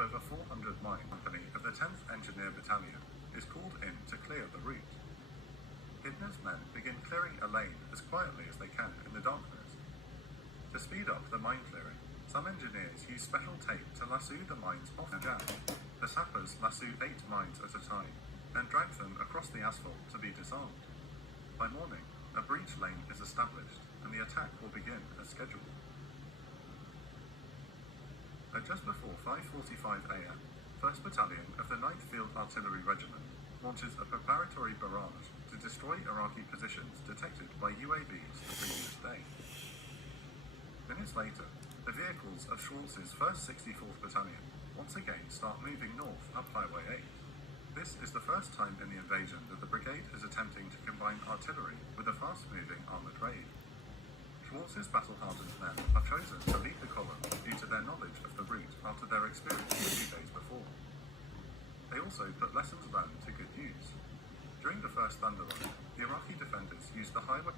of over 400 mine company of the 10th Engineer Battalion is called in to clear the route. Hidner's men begin clearing a lane as quietly as they can in the darkness. To speed up the mine clearing, some engineers use special tape to lasso the mines off the jam. The sappers lasso 8 mines at a time and drag them across the asphalt to be disarmed. By morning, a breach lane is established and the attack will begin as scheduled. At just before 5:45 AM, 1st Battalion of the 9th Field Artillery Regiment launches a preparatory barrage to destroy Iraqi positions detected by UAVs the previous day. Minutes later, the vehicles of Schwartz's 1st 64th Battalion once again start moving north up Highway 8. This is the first time in the invasion that the brigade is attempting to combine artillery with a fast-moving armoured raid. Schwartz's battle-hardened men are chosen to lead the column due to their knowledge of the route after their experience 2 days before. They also put lessons learned to good use. During the first Thunder Run, the Iraqi defenders used the highway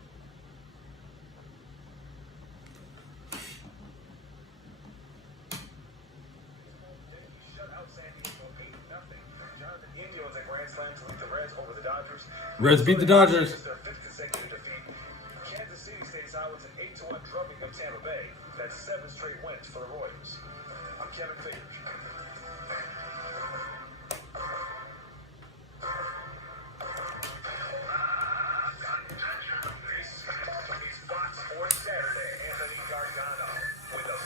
Reds beat the Dodgers. Their 5th consecutive defeat. Kansas City stays out with an 8-1 drubbing of Tampa Bay. That's 7 straight wins for the Royals. I'm Kevin Figures. It's Fox Sports Saturday. Anthony Gargano with the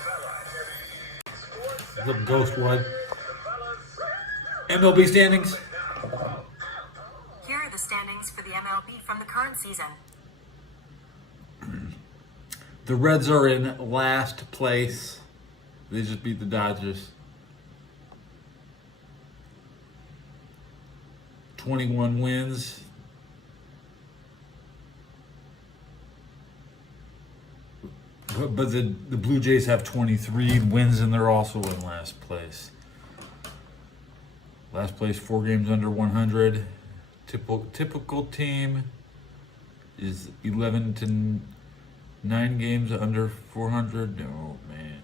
fellas. The Ghost one. MLB standings. Here are the standings for the MLB from the current season. The Reds are in last place. They just beat the Dodgers. 21 wins. But the Blue Jays have 23 wins and they're also in last place. Last place, 4 games under 100. Typical team is 11 to 9 games under 400. Oh, man.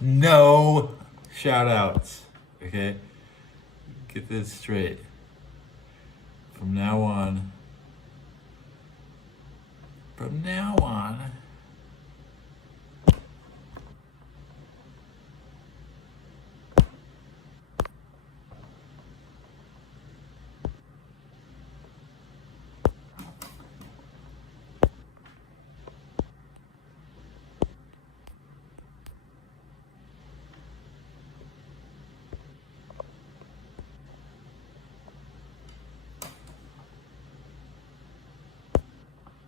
No shout outs. Okay? Get this straight. From now on.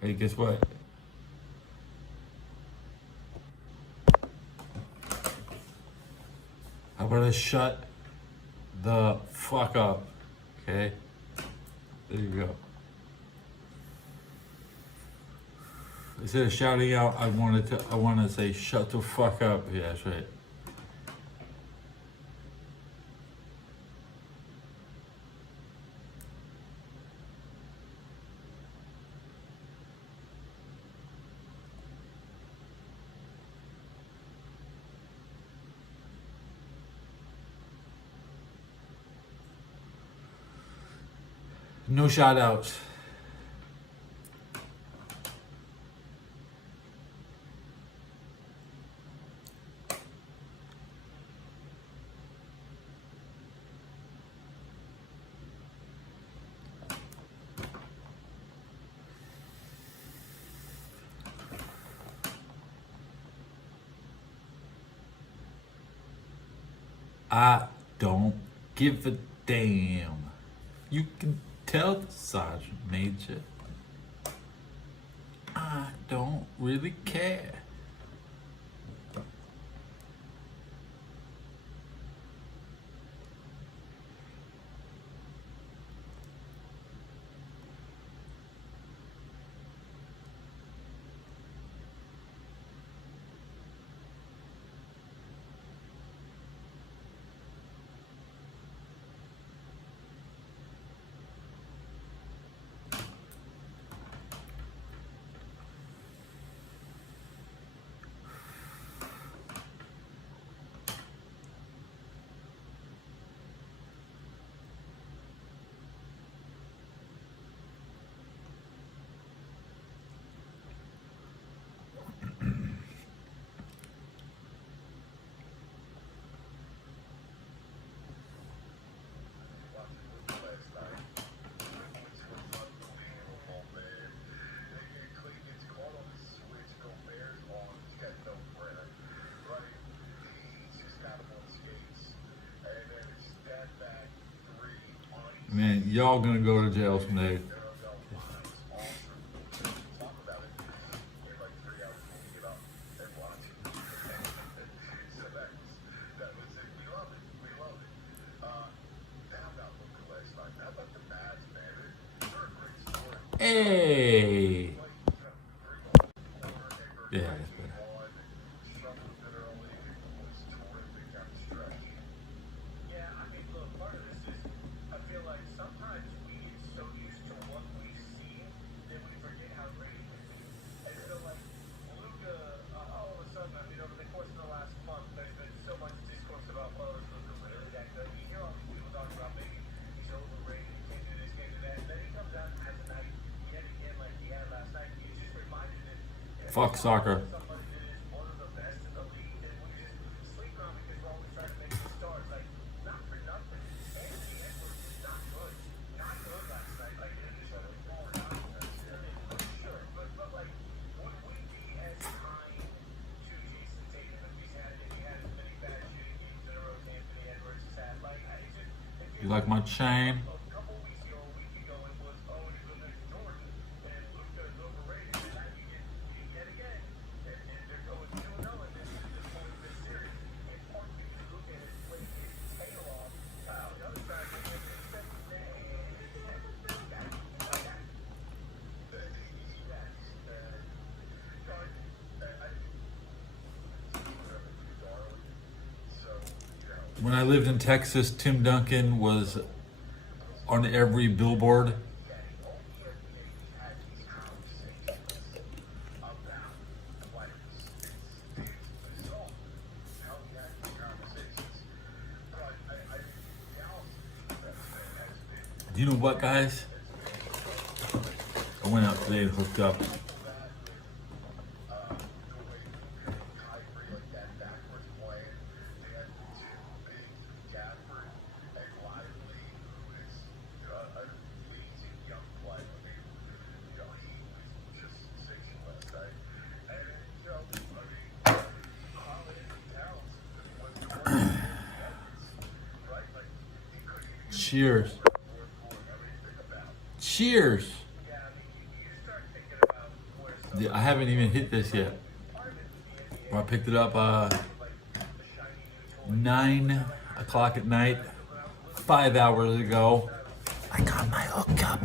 Hey, guess what? How about I shut the fuck up? Okay? There you go. Instead of shouting out, I want to say shut the fuck up. Yeah, that's right. No shout outs. I don't give a damn. You can tell the Sergeant Major I don't really care. Y'all gonna go to jail someday. Hey. Yeah, that's better. Yeah, I mean, look, part of this is I feel like sometimes we get so used to what we see that we forget how great it can be. And so, like, Luka, all of a sudden, I mean, over the course of the last month, there's been so much discourse about, well, is Luka really that good? You hear all these people talking about maybe he's overrated, he can't do this, can't do that. And then he comes out and has a night yet again like he had last night. And he's just reminded that Fuck soccer. somebody that is one of the best in the league, and we just sleep on because we're always trying to make the stars. Like, not for nothing. Anthony Edwards is not good. Not good last night. Like, it is really poor confidence. I mean, sure, but like, would we be as kind to Jason Tatum if he had as many bad shooting games in a row as Anthony Edwards has had? Like, I just, if You like my chain? a couple weeks ago, a week ago, it was, oh, he's the next Jordan, and Luka is overrated, and now you get yet again, and they're going 2-0 in this point of this series, in part because Luka has played his tail off. The other side, When I lived in Texas, Tim Duncan was on every billboard. Do you know what, guys? I went out today and hooked up. Cheers. Cheers. Yeah, I haven't even hit this yet. I picked it up 9 o'clock at night, 5 hours ago. I got my hookup.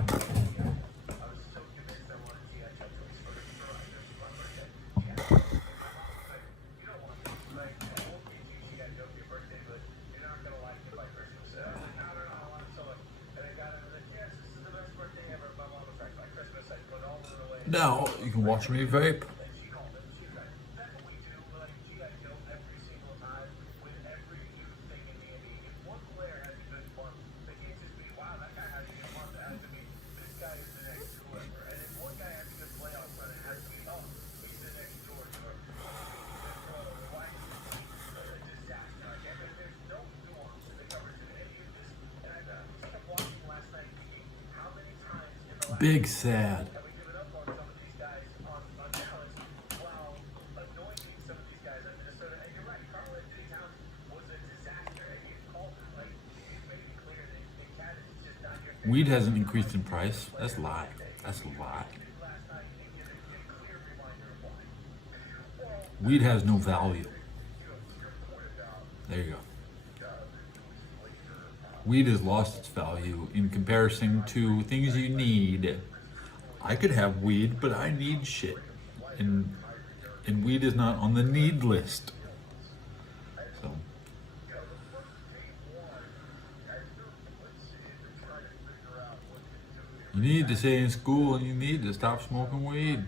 Now you can watch me vape. Big sad. Weed hasn't increased in price. That's a lie. That's a lie. Weed has no value. There you go. Weed has lost its value in comparison to things you need. I could have weed, but I need shit. And weed is not on the need list. So you need to stay in school and you need to stop smoking weed.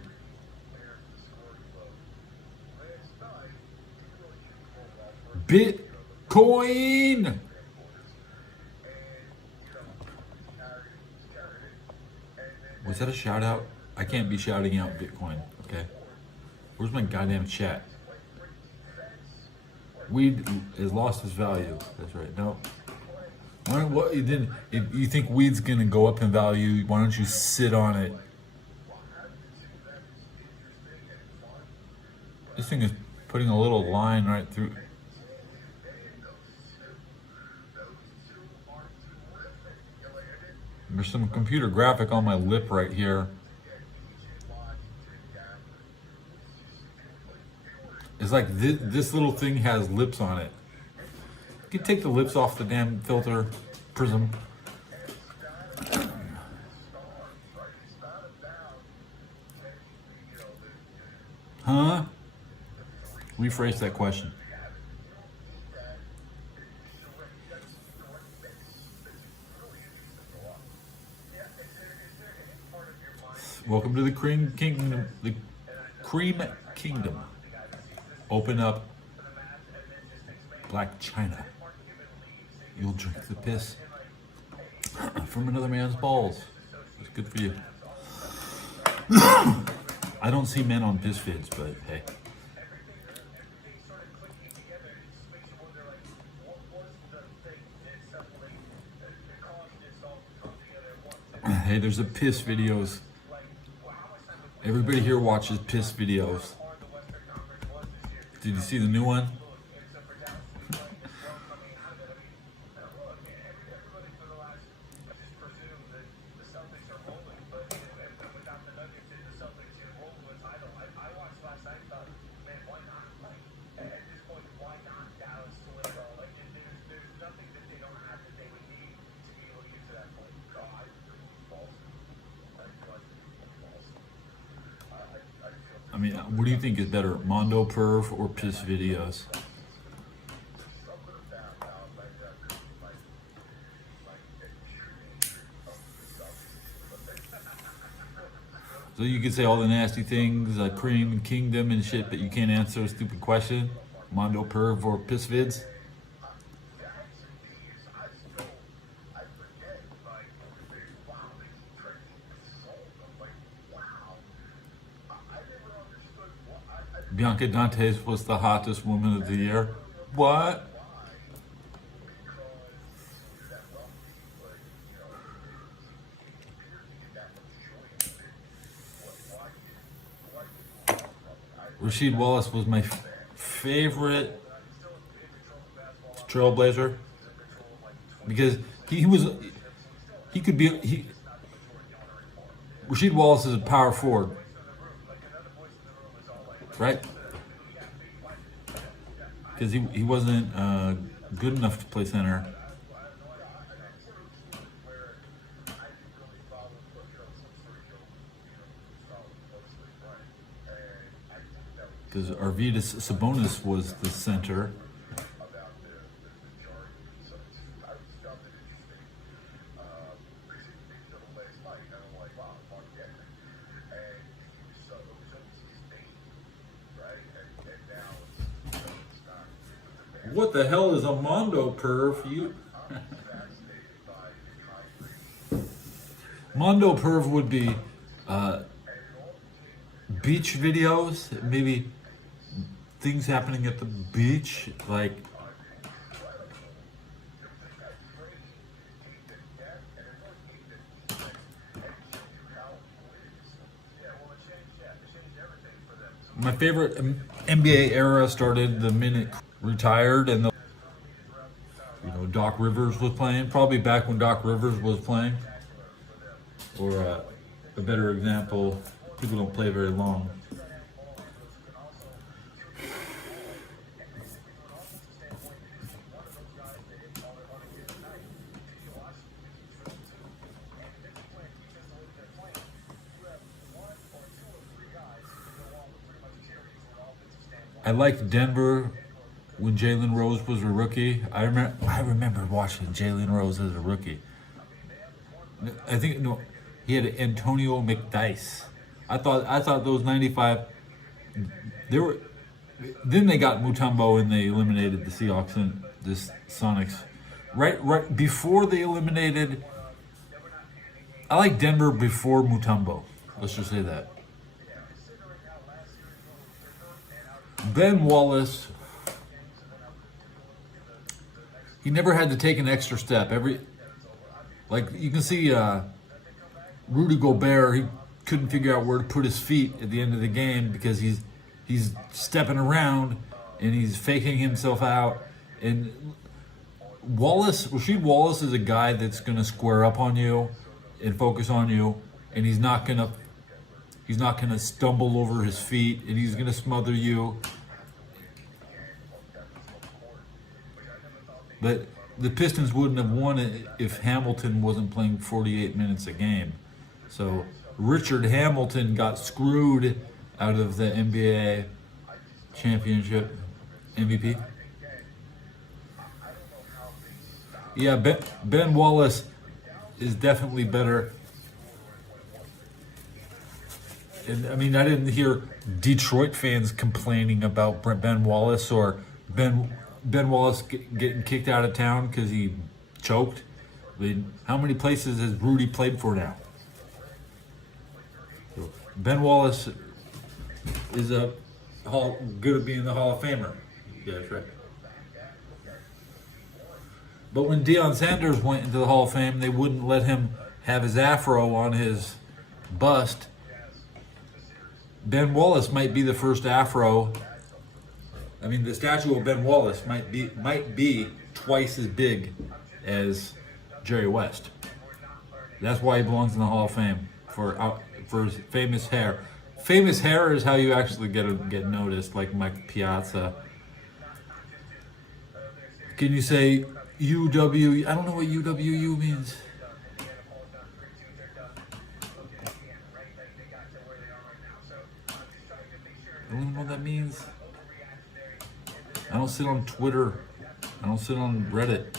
Bitcoin! Was that a shout out? I can't be shouting out Bitcoin, okay? Where's my goddamn chat? Weed has lost its value. That's right. No. What you didn't? If you think weed's gonna go up in value, why don't you sit on it? This thing is putting a little line right through. There's some computer graphic on my lip right here. It's like this little thing has lips on it. You can take the lips off the damn filter prism. Huh? Rephrase that question. Welcome to the Cream Kingdom. The Cream Kingdom. Open up Black China. You'll drink the piss from another man's balls. It's good for you. I don't see men on piss vids, but hey. Hey, there's a piss videos. Everybody here watches piss videos. Did you see the new one? I mean, what do you think is better, Mondo Perv or piss videos? So you can say all the nasty things, cream and kingdom and shit, but you can't answer a stupid question? Mondo Perv or piss vids? Bianca Dantes was the hottest woman of the year. What? Rasheed Wallace was my favorite trailblazer because Rasheed Wallace is a power forward, right? Because he wasn't good enough to play center. Because Arvydas Sabonis was the center. What the hell is a Mondo Perv? You Mondo Perv would be beach videos, maybe things happening at the beach, like my favorite NBA era started the minute retired and Doc Rivers was playing, probably back when Doc Rivers was playing, or a better example, people don't play very long. I liked Denver when Jalen Rose was a rookie. I remember watching Jalen Rose as a rookie. I think he had Antonio McDyess. I thought those 95. They were. Then they got Mutombo and they eliminated the Seahawks and the Sonics. Right before they eliminated. I like Denver before Mutombo. Let's just say that. Ben Wallace. He never had to take an extra step. Like you can see, Rudy Gobert, he couldn't figure out where to put his feet at the end of the game because he's stepping around and he's faking himself out. And Rasheed Wallace is a guy that's going to square up on you and focus on you, and he's not gonna stumble over his feet, and he's gonna smother you. But the Pistons wouldn't have won it if Hamilton wasn't playing 48 minutes a game. So Richard Hamilton got screwed out of the NBA championship MVP. Yeah, Ben Wallace is definitely better. And I mean, I didn't hear Detroit fans complaining about Ben Wallace or Ben Wallace getting kicked out of town because he choked. I mean, how many places has Rudy played for now? Ben Wallace is good at being the Hall of Famer. Yeah, that's right. But when Deion Sanders went into the Hall of Fame, they wouldn't let him have his afro on his bust. Ben Wallace might be the first afro. I mean, the statue of Ben Wallace might be twice as big as Jerry West. That's why he belongs in the Hall of Fame for his famous hair. Famous hair is how you actually get noticed, like Mike Piazza. Can you say UW? I don't know what UWU means. I don't even know what that means. I don't sit on Twitter. I don't sit on Reddit.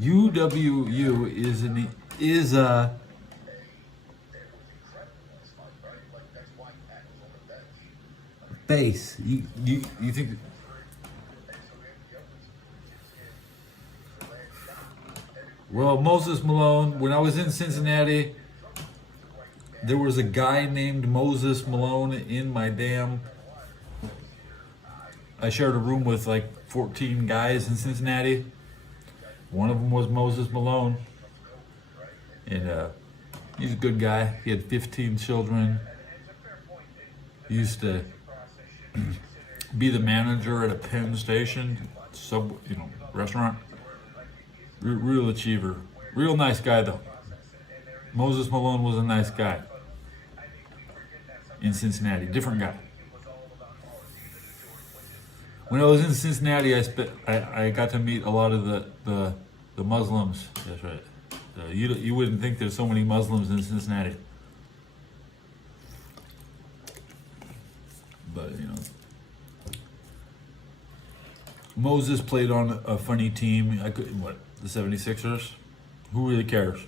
UWU is a base. You think? Well, Moses Malone. When I was in Cincinnati, there was a guy named Moses Malone in my damn. I shared a room with like 14 guys in Cincinnati. One of them was Moses Malone, and he's a good guy. He had 15 children. He used to be the manager at a Penn Station restaurant. Real achiever, real nice guy though. Moses Malone was a nice guy in Cincinnati. Different guy. When I was in Cincinnati, I got to meet a lot of the Muslims. That's right. You wouldn't think there's so many Muslims in Cincinnati, but Moses played on a funny team. The 76ers? Who really cares?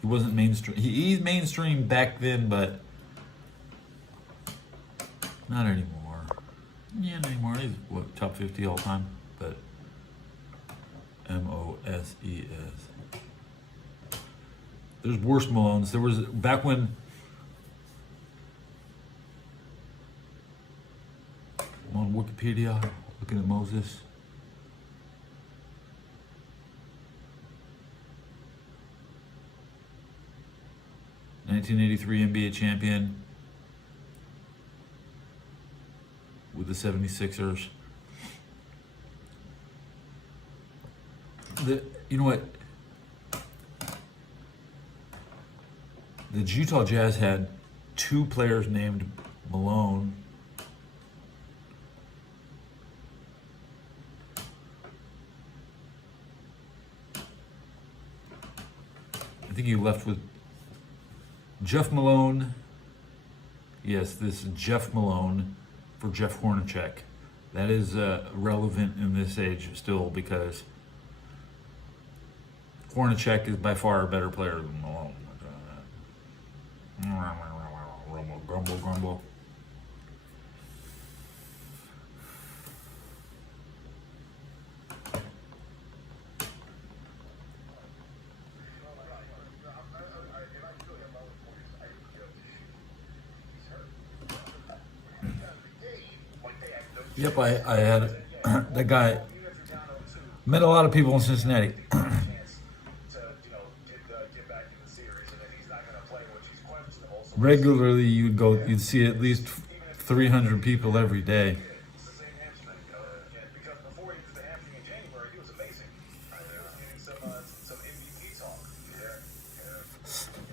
He wasn't mainstream. He's mainstream back then, but not anymore. Yeah, not anymore. He's top 50 all time, but Moses. There's worse Malones. There was back when. I'm on Wikipedia looking at Moses. '1983 NBA champion with the 76ers. You know what? The Utah Jazz had two players named Malone. I think he left with Jeff Malone. Yes, this is Jeff Malone for Jeff Hornacek. That is relevant in this age still because Hornacek is by far a better player than Malone. Grumble, grumble. Yep, I had that guy. Met a lot of people in Cincinnati. regularly you'd see at least 300 people every day. It's the same hamstring. Because before he did the hamstring in January, he was amazing. He was getting some MVP talk.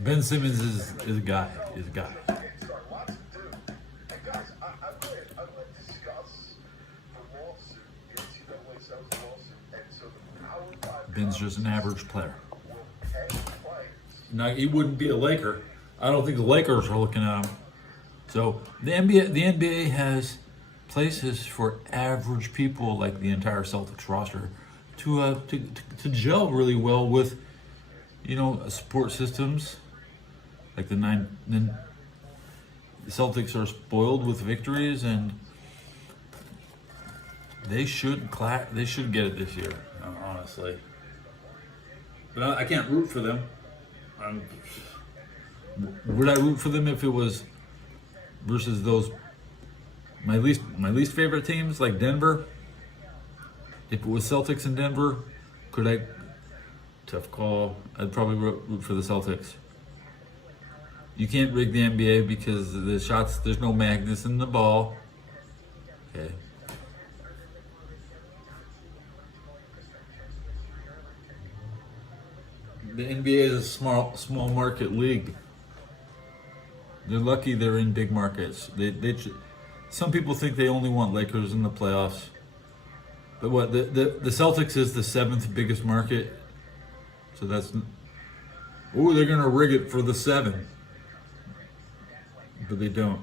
Ben Simmons is a guy. Is a guy. Lots to do. And guys, I would discuss the lawsuit, the NCAA settles lawsuit, and so the Power 5 Ben's just an average player. will pay players. Now he wouldn't be a Laker. I don't think the Lakers are looking at him. So the NBA has places for average people like the entire Celtics roster to gel really well with, support systems. Like the Celtics are spoiled with victories, and they should get it this year, honestly. But I can't root for them. Would I root for them if it was versus those my least favorite teams like Denver? If it was Celtics in Denver, tough call. I'd probably root for the Celtics. You can't rig the NBA because the shots, there's no magnets in the ball. Okay. The NBA is a small market league. They're lucky they're in big markets. Some people think they only want Lakers in the playoffs. But what the Celtics is the 7th biggest market. So that's they're gonna rig it for the 7. But they don't.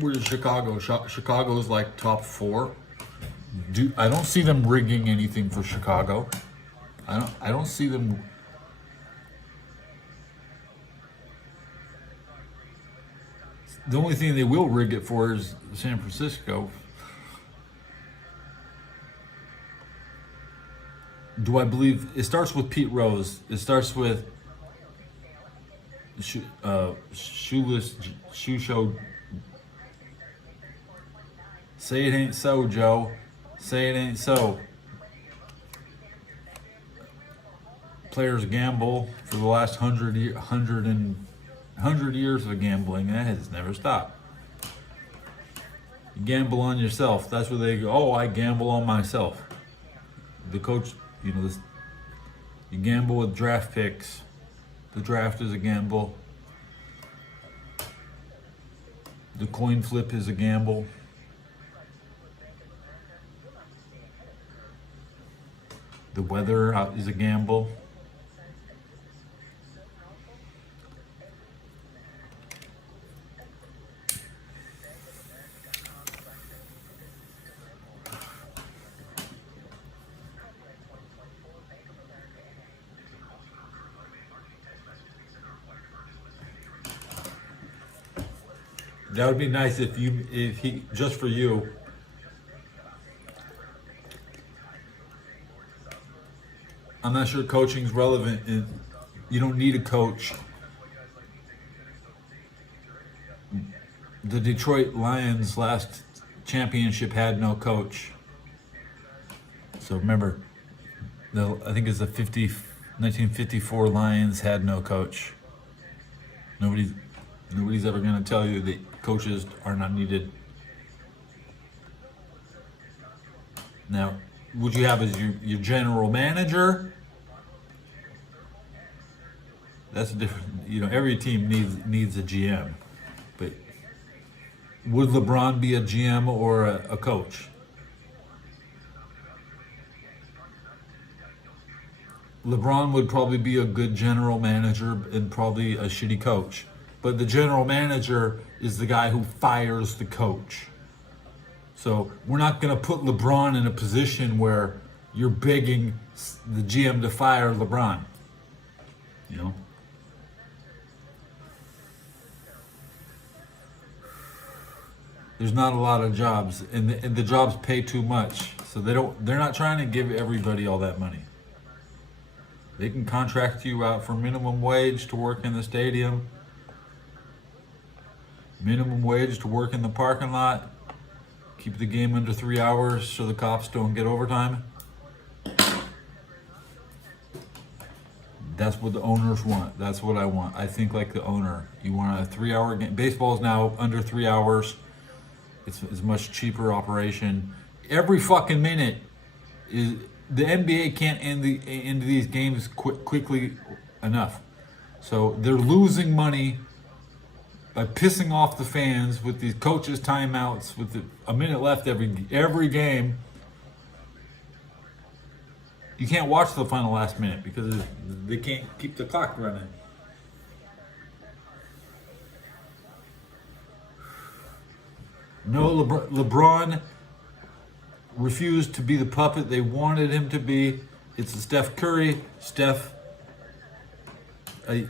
Where's Chicago? Chicago's like top 4. I don't see them rigging anything for Chicago. I don't see them. The only thing they will rig it for is San Francisco. Do I believe it starts with Pete Rose? It starts with shoeless shoe show. Say it ain't so, Joe. Say it ain't so. Players gamble for the last 100 years of gambling. That has never stopped. You gamble on yourself. That's where they go. Oh, I gamble on myself. The coach, you gamble with draft picks. The draft is a gamble. The coin flip is a gamble. The weather is a gamble. That would be nice if he just for you. I'm not sure coaching's relevant. You don't need a coach. The Detroit Lions last championship had no coach. So remember, I think it's the 1954 Lions had no coach. Nobody's ever going to tell you that coaches are not needed. Now, what you have is your general manager. That's a different. Every team needs a GM, but would LeBron be a GM or a coach? LeBron would probably be a good general manager and probably a shitty coach. But the general manager is the guy who fires the coach. So we're not going to put LeBron in a position where you're begging the GM to fire LeBron. There's not a lot of jobs, and the jobs pay too much. So they're not trying to give everybody all that money. They can contract you out for minimum wage to work in the stadium. Minimum wage to work in the parking lot. Keep the game under 3 hours so the cops don't get overtime. That's what the owners want. That's what I want. I think like the owner. You want a 3-hour game. Baseball is now under 3 hours. It's a much cheaper operation. Every fucking minute is the NBA can't end these games quickly enough. So they're losing money by pissing off the fans with these coaches' timeouts with a minute left every game. You can't watch the final last minute because they can't keep the clock running. No, LeBron refused to be the puppet they wanted him to be. It's Steph Curry. I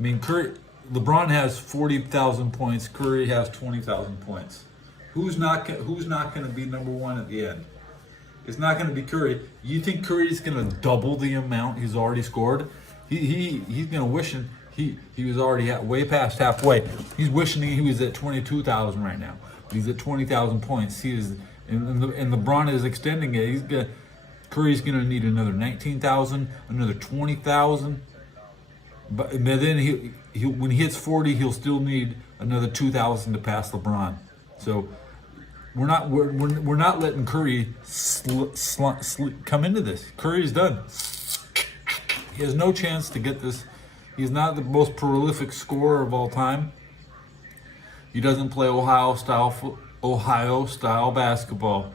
mean, LeBron has 40,000 points. Curry has 20,000 points. Who's not going to be number one at the end? It's not going to be Curry. You think Curry's going to double the amount he's already scored? He's going to wish he was already way past halfway. He's wishing he was at 22,000 right now. He's at 20,000 points. He is, and LeBron is extending it. Curry's going to need another 19,000, another 20,000. But then he when he hits 40, he'll still need another 2,000 to pass LeBron. So we're not letting Curry come into this. Curry's done. He has no chance to get this. He's not the most prolific scorer of all time. He doesn't play Ohio style basketball.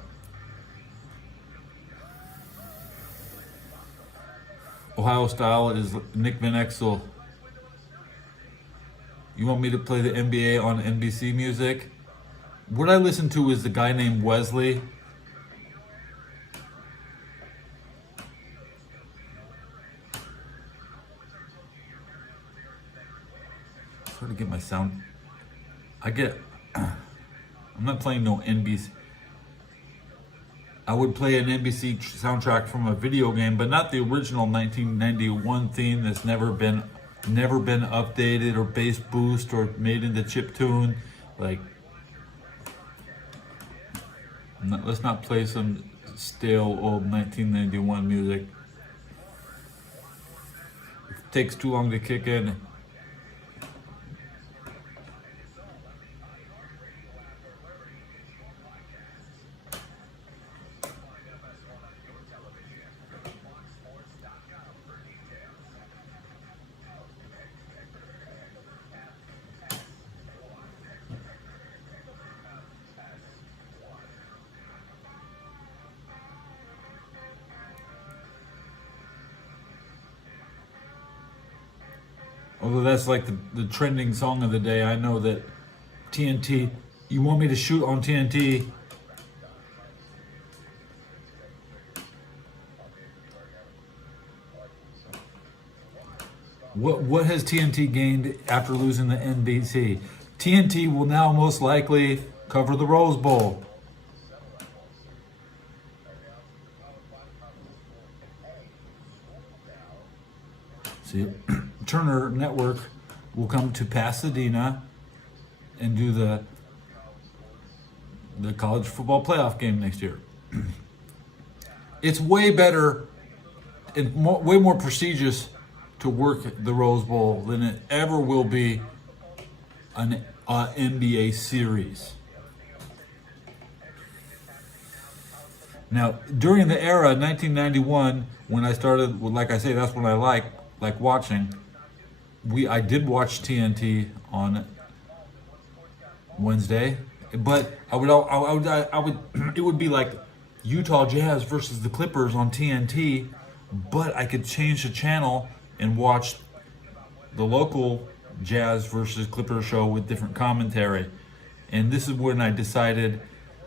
Ohio style is Nick Van Exel. You want me to play the NBA on NBC music? What I listen to is a guy named Wesley. Sort of get my sound. I'm not playing no NBC. I would play an NBC soundtrack from a video game, but not the original 1991 theme that's never been updated or bass boost or made into chiptune. Like, let's not play some stale old 1991 music. It takes too long to kick in. Although that's like the trending song of the day, I know that TNT, you want me to shoot on TNT? What has TNT gained after losing the NBC? TNT will now most likely cover the Rose Bowl. See, Turner Network will come to Pasadena and do the college football playoff game next year. It's way better and way more prestigious to work the Rose Bowl than it ever will be an NBA series. Now, during the era 1991, when I started, like I say, that's when I like watching. I did watch TNT on Wednesday, but I would it would be like Utah Jazz versus the Clippers on TNT, but I could change the channel and watch the local Jazz versus Clippers show with different commentary. And this is when I decided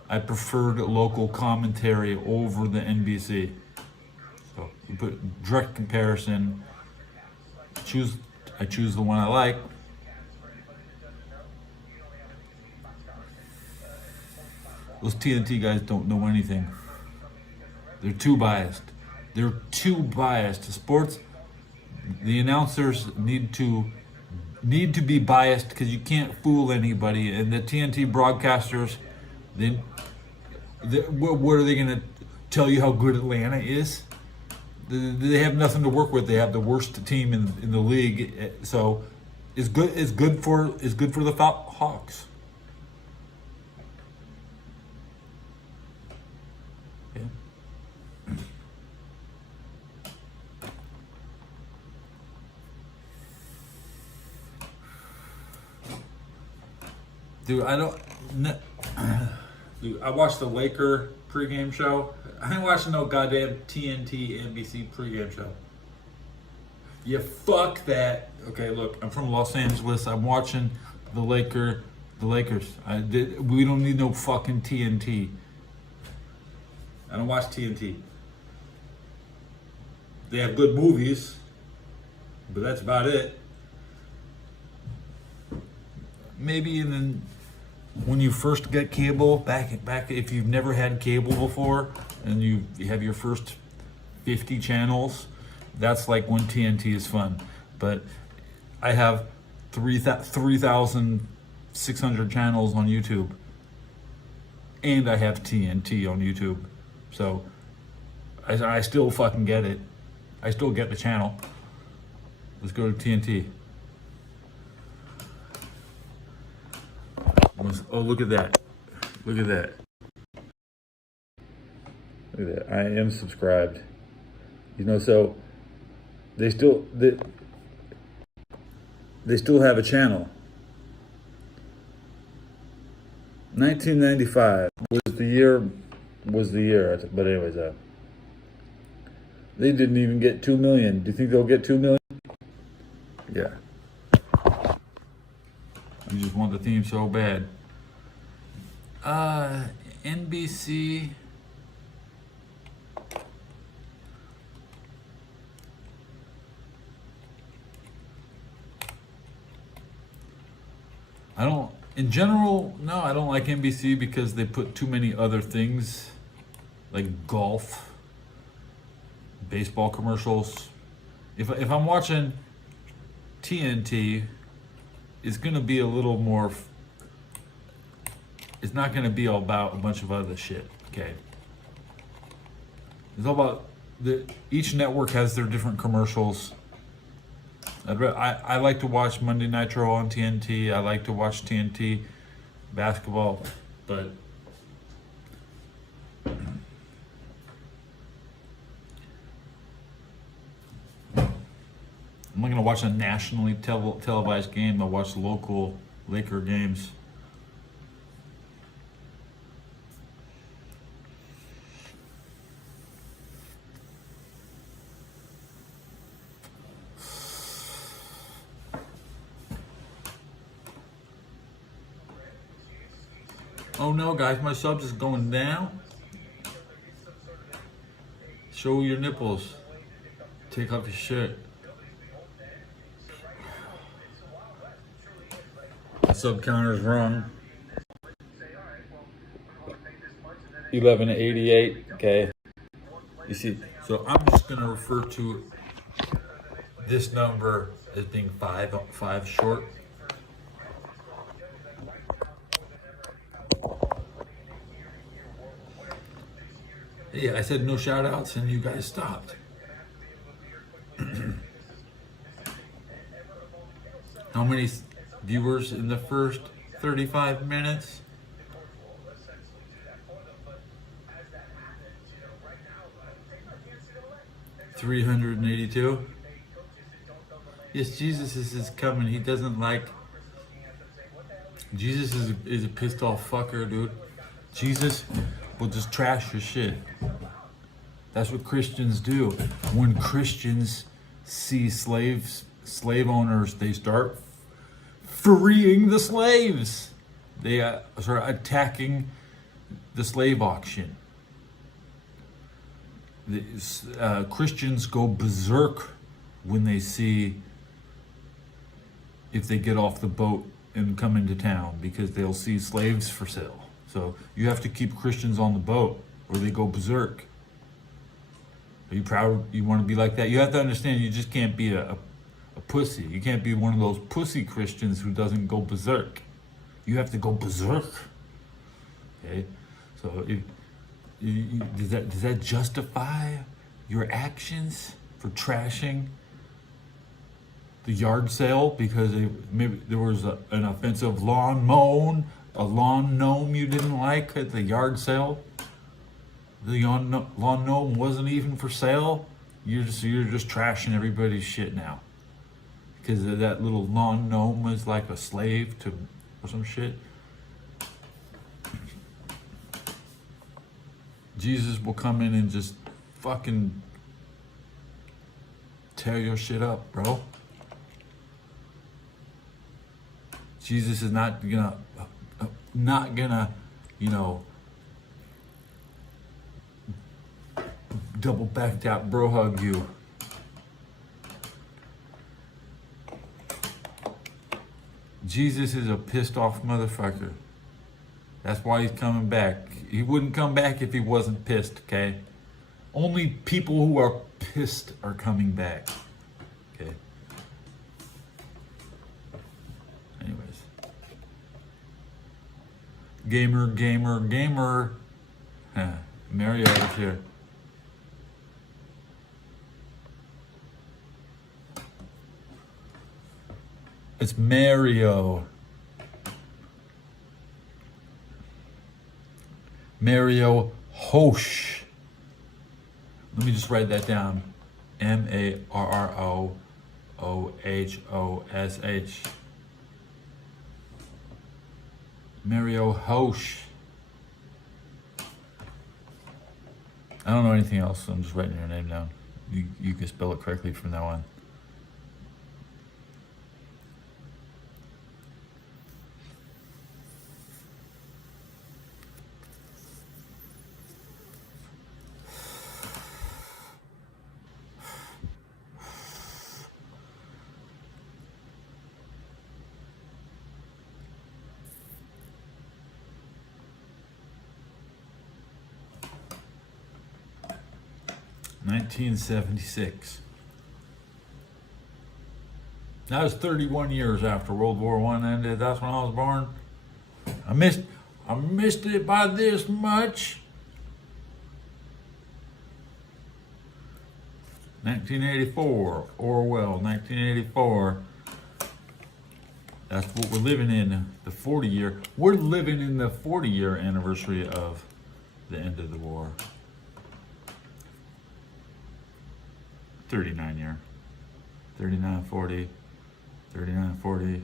I preferred local commentary over the NBC. So you put direct comparison. I choose the one I like. Those TNT guys don't know anything. They're too biased. Sports, the announcers need to be biased because you can't fool anybody. And the TNT broadcasters, What are they going to tell you how good Atlanta is? They have nothing to work with. They have the worst team in the league. So it's good for the Hawks. Yeah. Dude, Dude, I watched the Laker pregame show. I ain't watching no goddamn TNT NBC pregame show. Yeah, fuck that. Okay, look, I'm from Los Angeles. I'm watching the Lakers. We don't need no fucking TNT. I don't watch TNT. They have good movies, but that's about it. Maybe when you first get cable, back if you've never had cable before and you have your first 50 channels, that's like when TNT is fun. But I have 3,600 channels on YouTube, and I have TNT on YouTube, so I still fucking get it. I still get the channel. Let's go to TNT. Oh, look at that. Look at that. Look at that. I am subscribed. So they still have a channel. 1995 was the year. But anyways, they didn't even get 2 million. Do you think they'll get 2 million? Yeah. I just want the theme so bad. NBC. In general, no, I don't like NBC because they put too many other things, like golf, baseball commercials. If I'm watching TNT, it's gonna be a little more. It's not gonna be all about a bunch of other shit. Okay. It's all about each network has their different commercials. I like to watch Monday Nitro on TNT. I like to watch TNT basketball, but I'm not gonna watch a nationally televised game. I watch local Laker games. Oh no, guys, my subs is going down. Show your nipples. Take off your shirt. The sub counter's wrong. 1188. Okay. You see, so I'm just gonna refer to this number as being five short. Yeah, I said no shout outs and you guys stopped. How many viewers in the first 35 minutes? 382. Yes, Jesus is coming. He doesn't like. Jesus is a pissed off fucker, dude. Jesus will just trash your shit. That's what Christians do. When Christians see slave owners, they start freeing the slaves. They start attacking the slave auction. Christians go berserk when they see if they get off the boat and come into town because they'll see slaves for sale. So you have to keep Christians on the boat or they go berserk. Are you proud you want to be like that? You have to understand you just can't be a pussy. You can't be one of those pussy Christians who doesn't go berserk. You have to go berserk. Okay? So Does that justify your actions for trashing the yard sale because maybe there was an offensive lawn gnome you didn't like at the yard sale? The lawn gnome wasn't even for sale. You're just trashing everybody's shit now because that little lawn gnome was like a slave to or some shit. Jesus will come in and just fucking tear your shit up, bro. Jesus is not gonna, double back that bro hug you. Jesus is a pissed off motherfucker. That's why he's coming back. He wouldn't come back if he wasn't pissed, okay? Only people who are pissed are coming back, okay? Anyways. Gamer. Mario is here. It's Mario. Mario Hosh. Let me just write that down. Marrohosh. Mario Hosh. I don't know anything else, so I'm just writing your name down. You can spell it correctly from now on. (1976). That was 31 years after World War I ended. That's when I was born. I missed it by this much. 1984, Orwell, 1984. That's what we're living in, the 40-year. We're living in the 40-year anniversary of the end of the war. 39 year. 39, 40, 39, 40.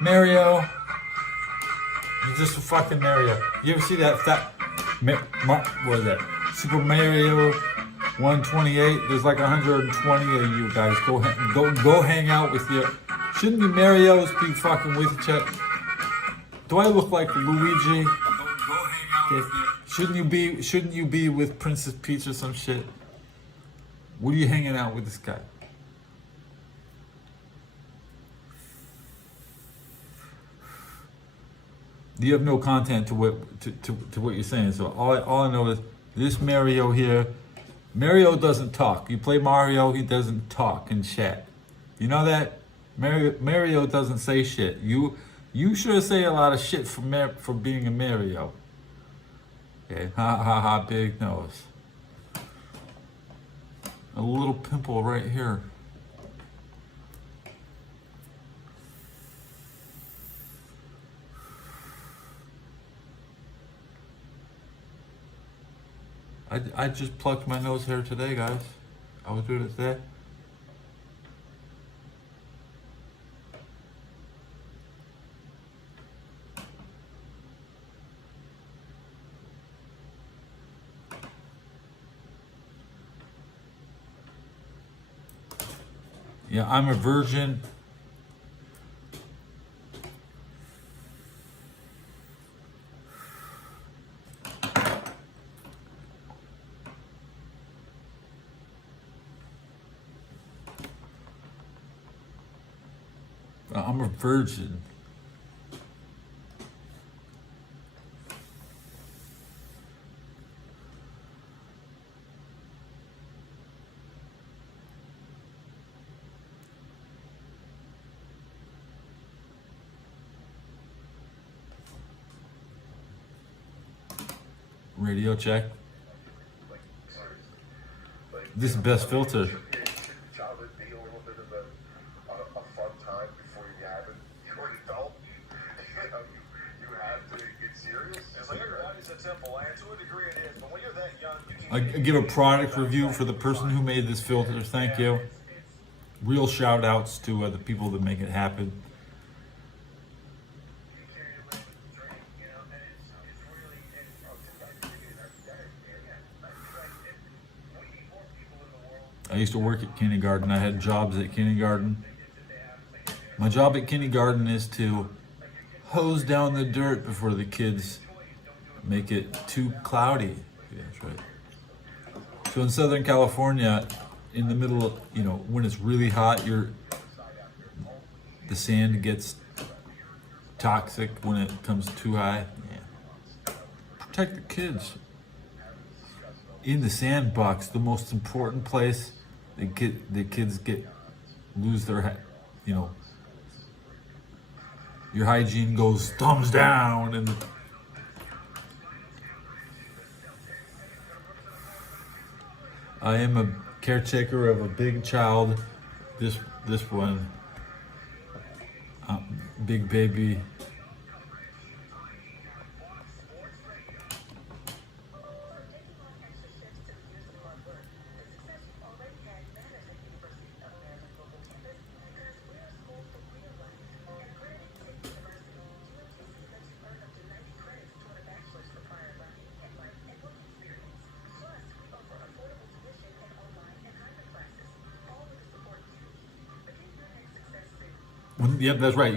Mario, you're just a fucking Mario. You ever see that what is that? Super Mario 128? There's like 120 of you guys. Go hang out with your. Shouldn't the Marios be fucking with each other? Do I look like Luigi? Go hang out with you. Shouldn't you be with Princess Peach or some shit? What are you hanging out with this guy? You have no content to what you're saying. So all I know is this Mario here. Mario doesn't talk. You play Mario, he doesn't talk and chat. You know that? Mario doesn't say shit. You sure say a lot of shit for being a Mario. Okay, ha, big nose. A little pimple right here. I just plucked my nose hair today, guys. I was doing it today. Yeah, I'm a virgin. I'm a virgin. Radio check. This is best filter. Childhood be a little bit of a fun time before you have it. You're an adult. You have to get serious. It's like why is it simple? And to a degree it is, but when you're that young, you I give a product review for the person who made this filter. Thank you. Real shout outs to the people that make it happen. I used to work at kindergarten. I had jobs at kindergarten. My job at kindergarten is to hose down the dirt before the kids make it too cloudy. Yeah, that's right. So in Southern California, in the middle of, when it's really hot, the sand gets toxic when it comes too high. Yeah. Protect the kids. In the sandbox, the most important place the kids lose their, your hygiene goes thumbs down, and I am a caretaker of a big child. This one, big baby. Yep, that's right.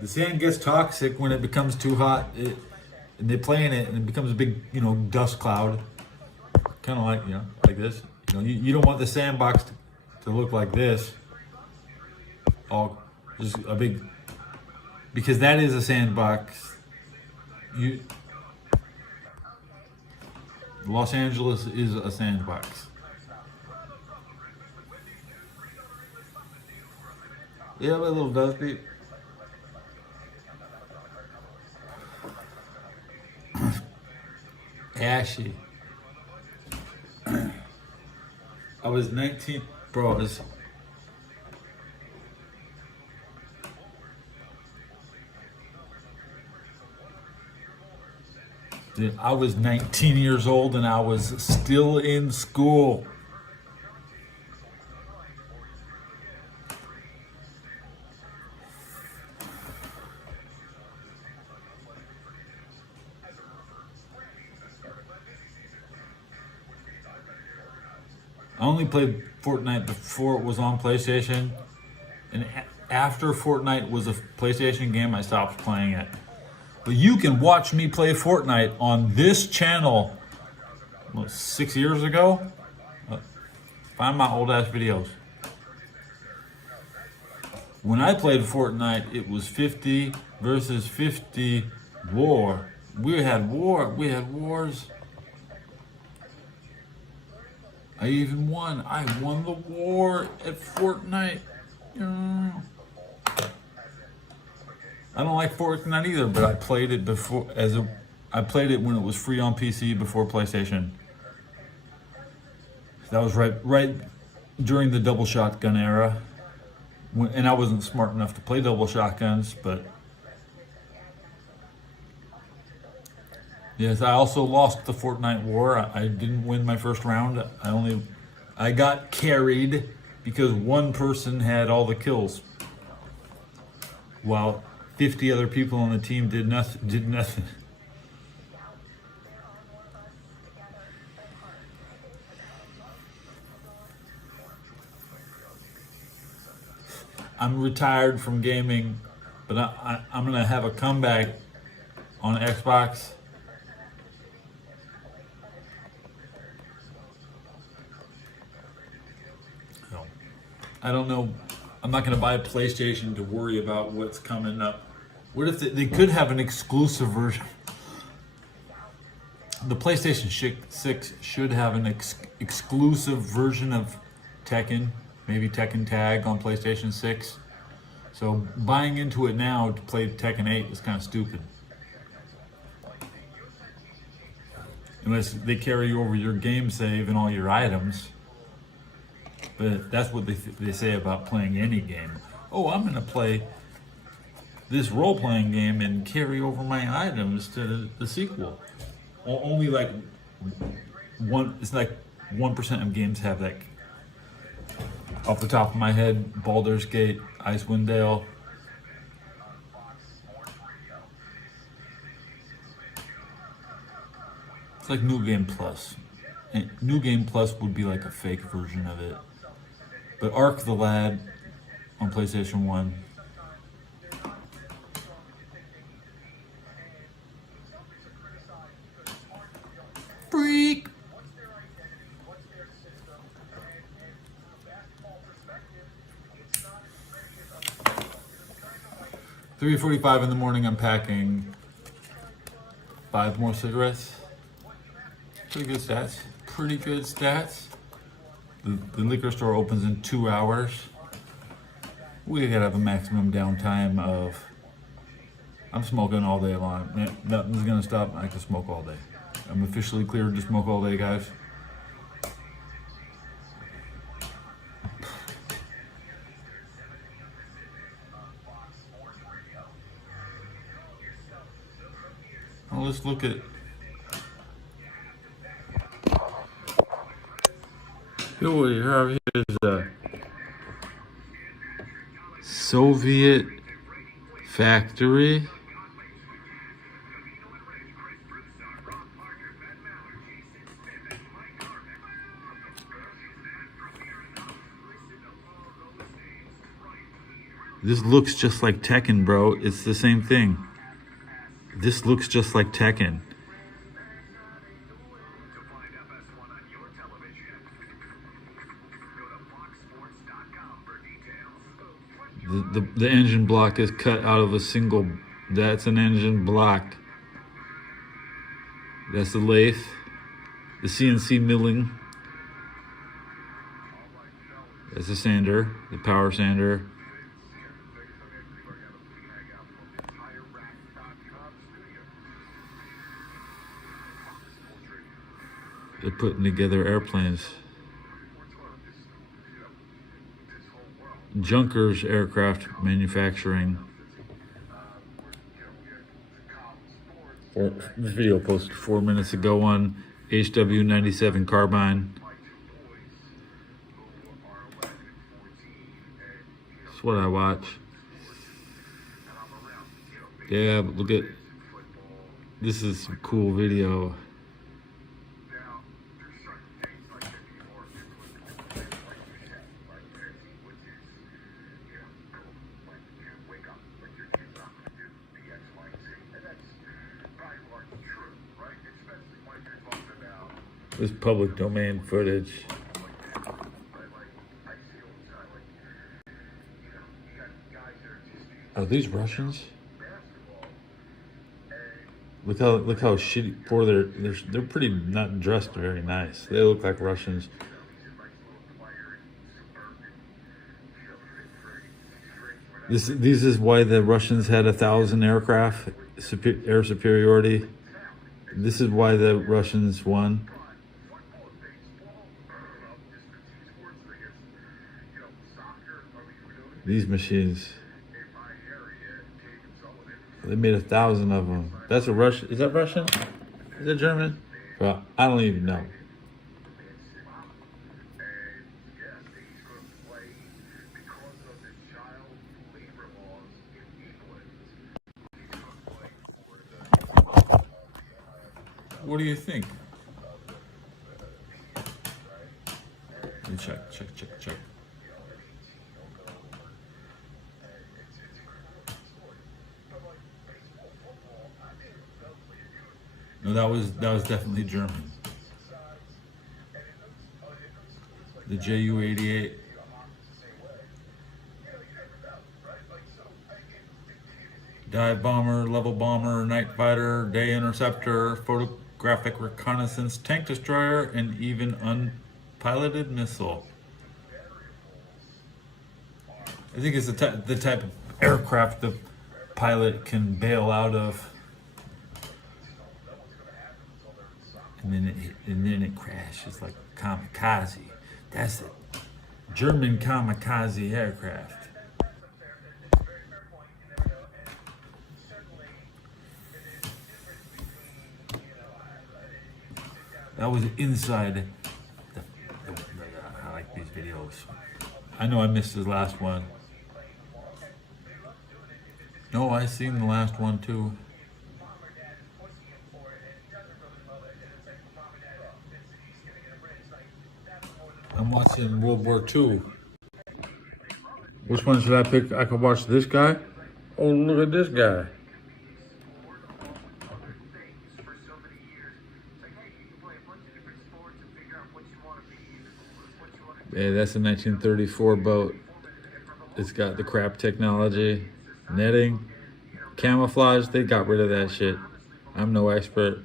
The sand gets toxic when it becomes too hot, and they play in it, and it becomes a big, dust cloud. Kind of like this. You don't want the sandbox to look like this. All just a big, because that is a sandbox. Los Angeles is a sandbox. Yeah, a little dusty. Ashy. I was 19, bro. Dude, I was 19 years old and I was still in school. I only played Fortnite before it was on PlayStation, and after Fortnite was a PlayStation game, I stopped playing it. But you can watch me play Fortnite on this channel 6 years ago. Find my old ass videos. When I played Fortnite, it was 50 versus 50 war. We had wars. I even won. I won the war at Fortnite. I don't like Fortnite either, but I played it before I played it when it was free on PC before PlayStation. That was right during the double shotgun era. And I wasn't smart enough to play double shotguns, but Yes, I also lost the Fortnite war. I didn't win my first round. I got carried because one person had all the kills, while 50 other people on the team did nothing. Did nothing. I'm retired from gaming, but I'm gonna have a comeback on Xbox. So, I don't know. I'm not gonna buy a PlayStation to worry about what's coming up. What if they could have an exclusive version? The PlayStation 6 should have an exclusive version of Tekken, maybe Tekken Tag on PlayStation 6. So buying into it now to play Tekken 8 is kind of stupid. Unless they carry over your game save and all your items. But that's what they say about playing any game. Oh, I'm going to play this role-playing game and carry over my items to the sequel. Only like it's like 1% of games have that. Off the top of my head, Baldur's Gate, Icewind Dale. It's like New Game Plus. And New Game Plus would be like a fake version of it. But Ark the Lad on PlayStation 1. Freak! $3:45 in the morning, I'm packing 5 more cigarettes. Pretty good stats. Pretty good stats. The liquor store opens in 2 hours. We gotta have a maximum downtime of... I'm smoking all day long. Nothing's gonna stop. I can smoke all day. I'm officially cleared to smoke all day, guys. Well, let's look at... What we have here is a Soviet factory. This looks just like Tekken, bro. It's the same thing. This looks just like Tekken. The engine block is cut out of a single... That's an engine block. That's the lathe. The CNC milling. That's the sander. The power sander. They're putting together airplanes. Junkers Aircraft Manufacturing. This video posted 4 minutes ago on HW97 Carbine. That's what I watch. Yeah, but look at... This is some cool video. This public domain footage. Are these Russians? Look how shitty poor they're pretty not dressed very nice. They look like Russians. This is why the Russians had 1,000 aircraft air superiority. This is why the Russians won. These machines. They made 1,000 of them. That's a Russian. Is that Russian? Is it German? Well, I don't even know. And yes, he's going to play because of the child labor laws in England. He's going to play for the What do you think? Let me check. No, that was definitely German. The Ju-88. Dive bomber, level bomber, night fighter, day interceptor, photographic reconnaissance, tank destroyer, and even unpiloted missile. I think it's the type of aircraft the pilot can bail out of, and then it crashes like kamikaze. That's it. German kamikaze aircraft. That was inside. I like these videos. I know I missed his last one. No, I seen the last one too. I'm watching World War II. Which one should I pick? I could watch this guy. Oh, look at this guy. Yeah, that's a 1934 boat. It's got the crap technology, netting, camouflage. They got rid of that shit. I'm no expert.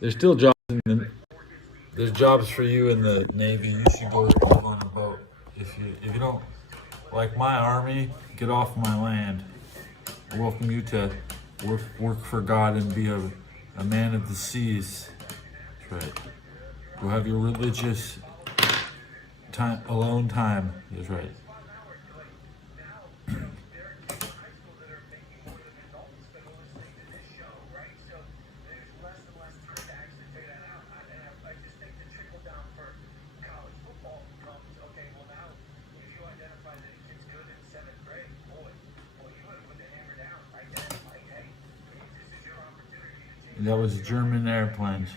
There's still jobs there's jobs for you in the Navy. You should go live on the boat. If you don't like my army, get off my land. I welcome you to work for God and be a man of the seas. That's right. Go have your religious time, alone time. That's right. That was German airplanes.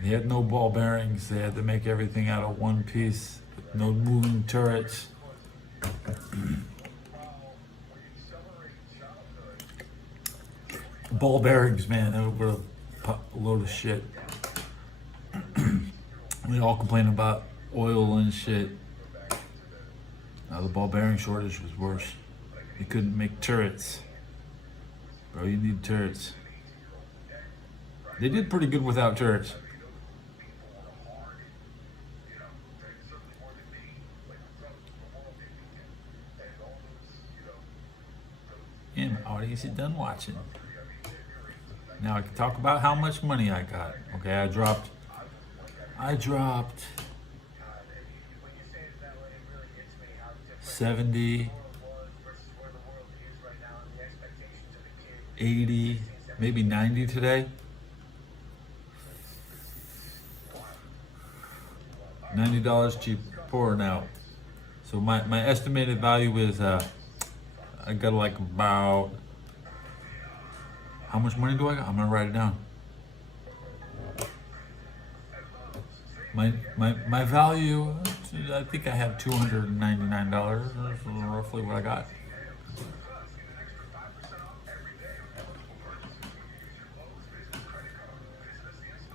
They had no ball bearings. They had to make everything out of one piece. No moving turrets. Ball bearings, man, they were a load of shit. We all complain about oil and shit. Now the ball bearing shortage was worse. You couldn't make turrets. Bro, you need turrets. They did pretty good without turrets. And my audience is done watching. Now I can talk about how much money I got. Okay, I dropped 70, 80, maybe 90 today. $90 cheaper now. So my estimated value is I got like about, how much money do I got? I'm gonna write it down. My value, I think I have $299. That's roughly what I got.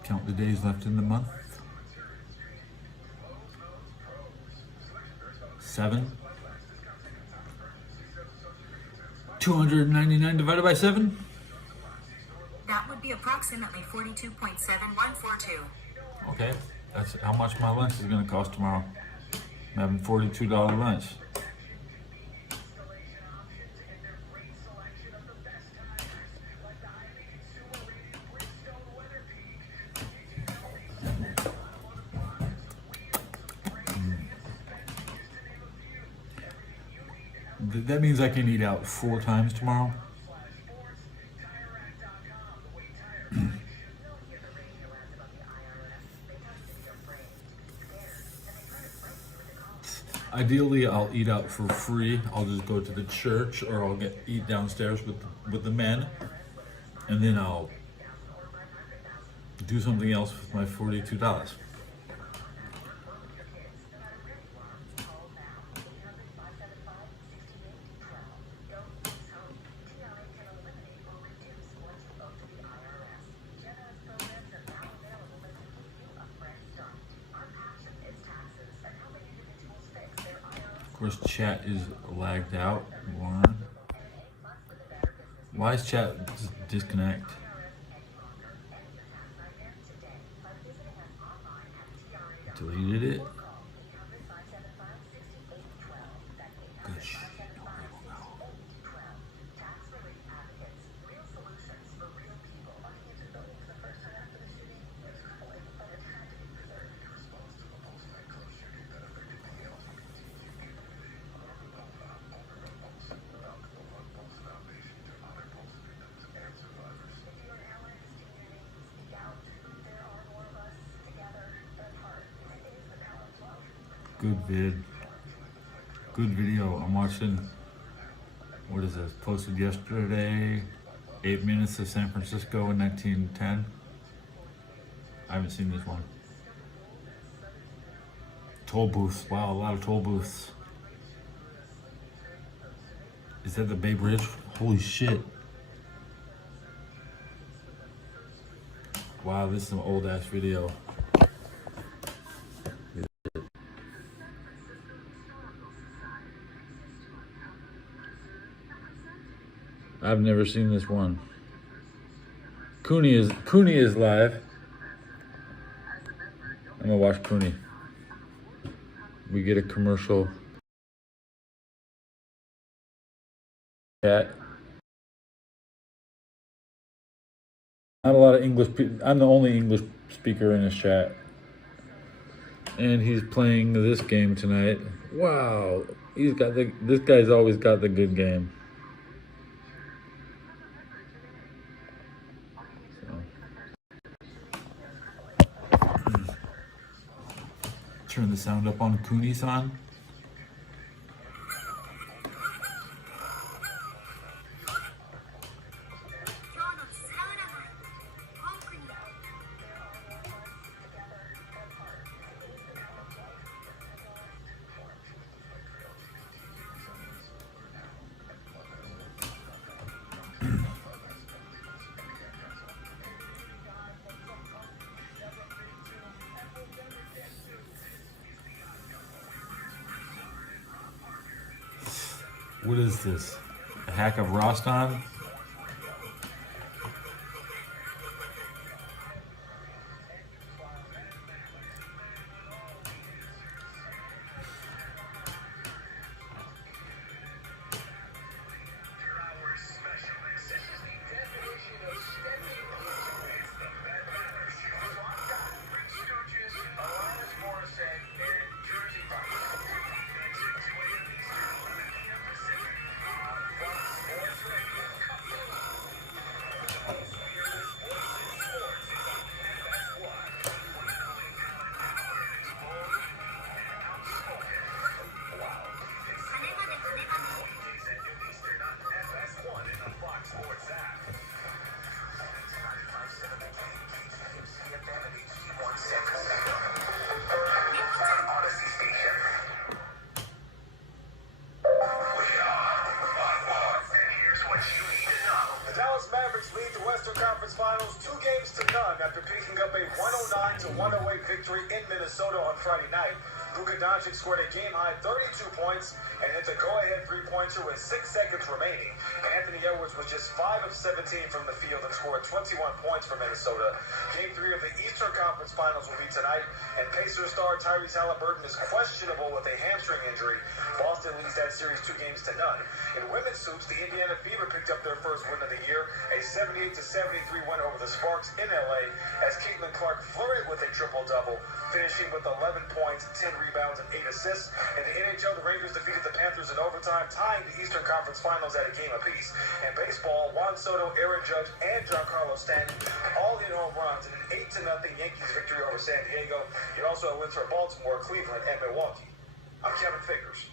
Count the days left in the month. 7. 299 divided by 7? That would be approximately 42.7142. Okay, that's how much my lunch is going to cost tomorrow. I'm having $42 lunch. That means I can eat out 4 times tomorrow. Ideally, I'll eat out for free. I'll just go to the church, or I'll eat downstairs with the men, and then I'll do something else with my $42. Of course, chat is lagged out. Why is chat disconnect? Deleted it. Gosh. Good vid. Good video. I'm watching, what is this? Posted yesterday, 8 minutes of San Francisco in 1910. I haven't seen this one. Toll booths. Wow, a lot of toll booths. Is that the Bay Bridge? Holy shit. Wow, this is an old ass video. I've never seen this one. Cooney is live. I'm gonna watch Cooney. We get a commercial. Chat. Not a lot of English people. I'm the only English speaker in this chat. And he's playing this game tonight. Wow. This guy's always got the good game. Turn the sound up on Cooney-san. What is this? A hack of Roston? Finals 2-0 after picking up a 109-108 victory in Minnesota on Friday night. Luka Doncic scored a game-high 32 points and hit the go-ahead three-pointer with 6 seconds remaining. Anthony Edwards was just 5 of 17 from the field and scored 21 points for Minnesota. Game 3 of the Eastern Conference Finals will be tonight, and Pacers star Tyrese Halliburton is questionable with a hamstring injury. Boston leads that series 2-0. In women's hoops, the Indiana Fever picked up their first win of the year, a 78-73 win over the Sparks in LA, as Caitlin Clark flirted with a triple-double, finishing with 11 points, 10 rebounds, rebounds, and 8 assists. In the NHL, the Rangers defeated the Panthers in overtime, tying the Eastern Conference Finals at a game apiece. In baseball, Juan Soto, Aaron Judge, and Giancarlo Stanton all hit home runs in an 8-0 Yankees victory over San Diego. You also have wins for Baltimore, Cleveland, and Milwaukee. I'm Kevin Figures.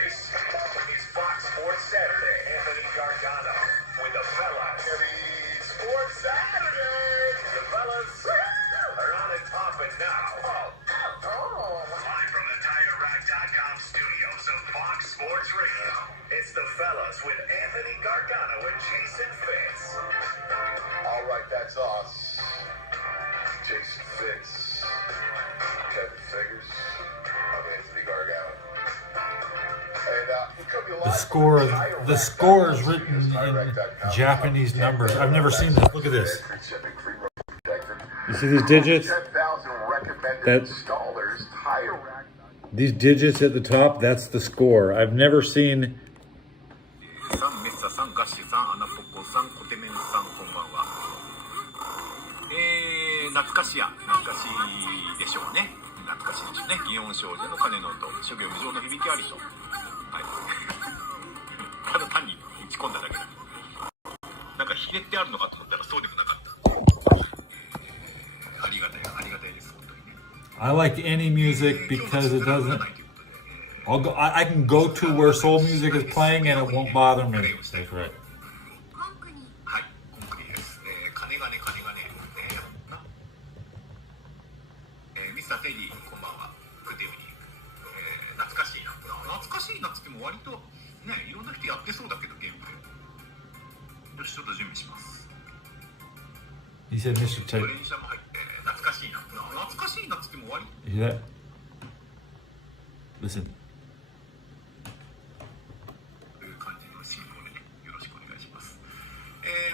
This is Fox Sports Saturday. Anthony Gargano with the fellas. Sports Saturday. The fellas are on and popping now. Live from the TireRack.com studios of Fox Sports Radio. It's the fellas with Anthony Gargano and Jason Fitz. All right, that's us. Jason Fitz, Kevin Figures, I'm Anthony Gargano. And we could be live The score is written in Japanese numbers. I've never seen this. Look at this. You see these digits? 10,000 recommended That's- installers. TireRack. These digits at the top, that's the score. I've never seen. さん、メッサさん、ガッシュさん、アナポコさん、コテメンさん、こんばんは。懐かしいでしょうね。懐かしいでしょうね。祇園少女の鐘の音、諸行無常の響きありと。はい。ただ単に打ち込んだだけだ。なんかひねってあるのかと思ったらそうでもなかった。ありがたいです。本当にね。I like any music because it doesn't. I can go to where soul music is playing and it won't bother me. That's right. はい、コンクリです。金がね。ミスターテイリー、こんばんは。グッデイブニング。懐かしいな。懐かしいなっつっても割とね、いろんな人やってそうだけど、ゲームで。よし、ちょっと準備します。 He said Mr. Ted. 連射も入って、懐かしいな。懐かしいなっつっても割 You hear that? Listen. という感じの進行でね、よろしくお願いします。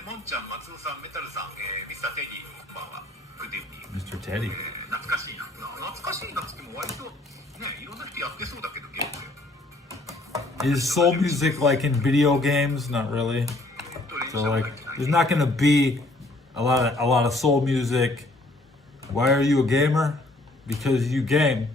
もんちゃん、松尾さん、メタルさん、ミスターテイリー、こんばんは。グッデイブニング。 Mr. Teddy. 懐かしいな。懐かしいなっつっても割とね、いろんな人やってそうだけど、ゲームで。 Is soul music like in video games? Not really. So like, there's not gonna be a lot of soul music. Why are you a gamer? Because you game.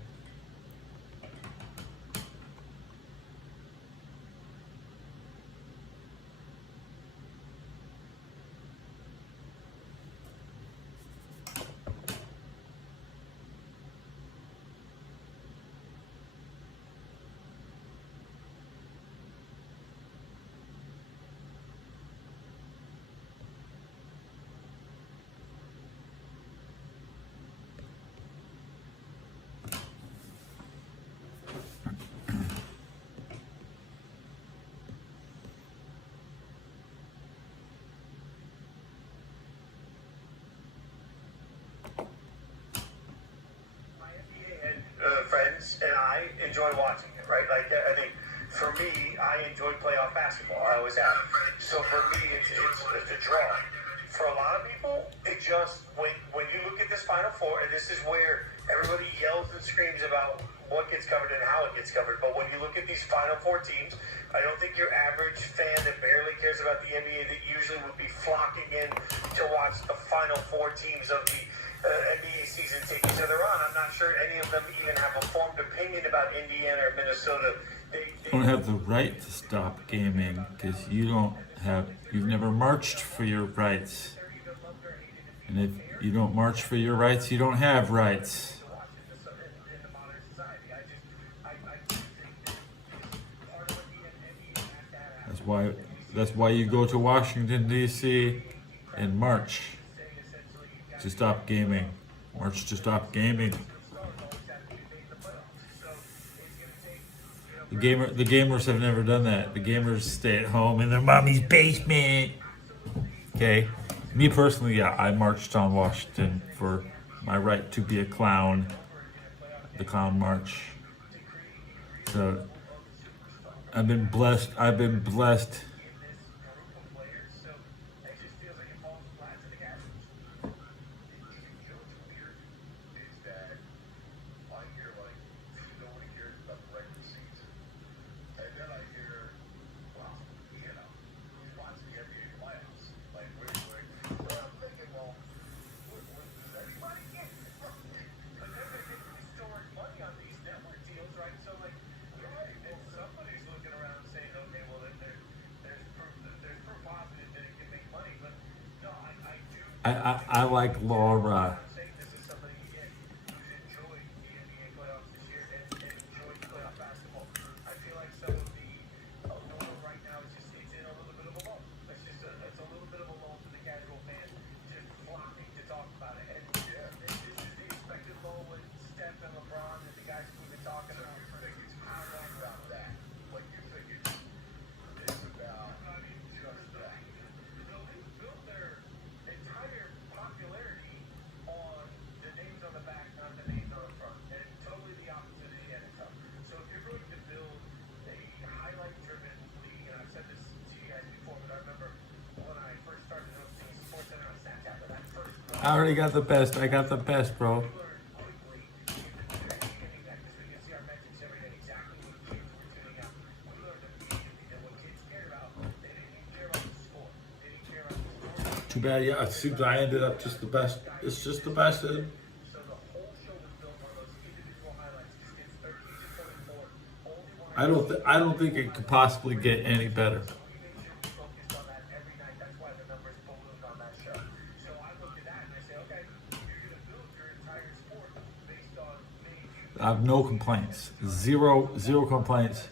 Friends and I enjoy watching it, right? Like, I think for me, I enjoy playoff basketball. I always have. So for me, it's a draw. For a lot of people, it just when you look at this Final Four, and this is where everybody yells and screams about what gets covered and how it gets covered. But when you look at these Final Four teams, I don't think your average fan that barely cares about the NBA that usually would be flocking in to watch the Final Four teams of the NBA season take each other on. I'm not sure any of them even have a formed opinion about Indiana or Minnesota. You don't have the right to stop gaming because you've never marched for your rights. And if you don't march for your rights, you don't have rights. That's why you go to Washington, D.C. and march to stop gaming. March to stop gaming. The gamers have never done that. The gamers stay at home in their mommy's basement. Okay? Me personally, yeah, I marched on Washington for my right to be a clown. The clown march. So I've been blessed. I like Laura. saying this is somebody again who's enjoyed the NBA playoffs this year and enjoyed playoff basketball. I feel like some of the world right now is just it's in a little bit of a lull. It's a little bit of a lull for the casual fan, just flocking to talk about it. And yeah, this is the expected lull with Steph and LeBron and the guys we've been talking about. How long about that? Like you think it's about just that? So they built their entire popularity on the names on the back, not the names on the front, and totally the opposite of the NFL. So if you're going to build a highlight-driven league, and I've said this to you guys before, but I remember when I first started hosting Sports Center on Snapchat, when I first I already got the best. I got the best, bro. learned quickly getting that because we can see our metrics every day exactly what kids were tuning out. We learned immediately that what kids cared about, they didn't even care about the score. They didn't care about the score. Too bad. Yeah, it seems I ended up just the best. It's just the best. So the whole show was built on those individual highlights. Just gets 13 to 24. Only one I don't think it could possibly get any better. focused on that every night. That's why the numbers ballooned on that show. So I look at that and I say, okay, you're going to build your entire sport based on many views. I have no complaints. Zero complaints.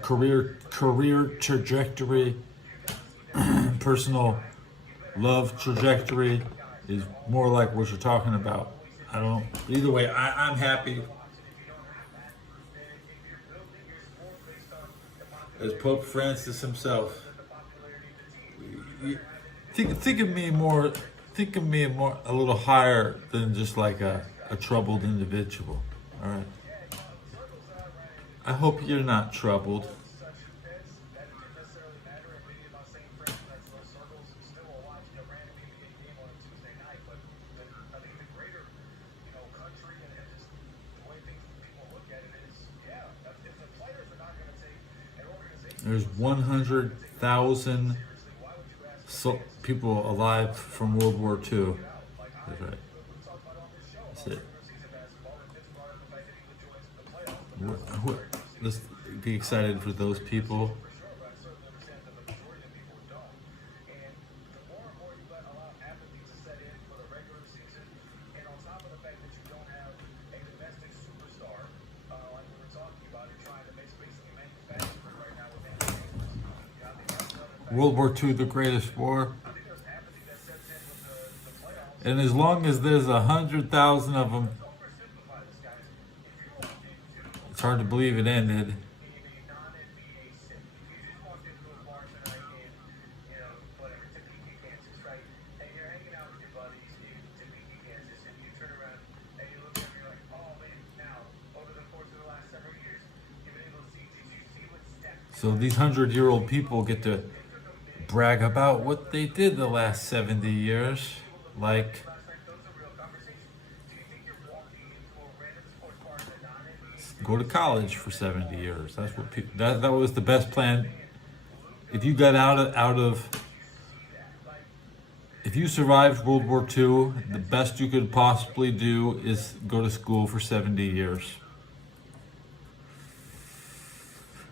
Career trajectory, personal love trajectory is more like what you're talking about. I don't. Either way, I'm happy. As Pope Francis himself. Think of me more. Think of me more a little higher than just like a troubled individual. All right. I hope you're not troubled. Such events that it didn't necessarily matter. I'm reading about St. Francis, those circles still will watch a random NBA game on a Tuesday night, but I think the greater, country and just the way people look at it is, yeah, if the players are not going to take an organization There's 100,000 people alive from World War II. That's right. That's it. Let's be excited for those people. World War II, the greatest war. And as long as there's 100,000 of them, it's hard to believe it ended. So these 100-year-old people get to brag about what they did the last 70 years. Like, go to college for 70 years. That's what people. That was the best plan. If you got if you survived World War II, the best you could possibly do is go to school for 70 years.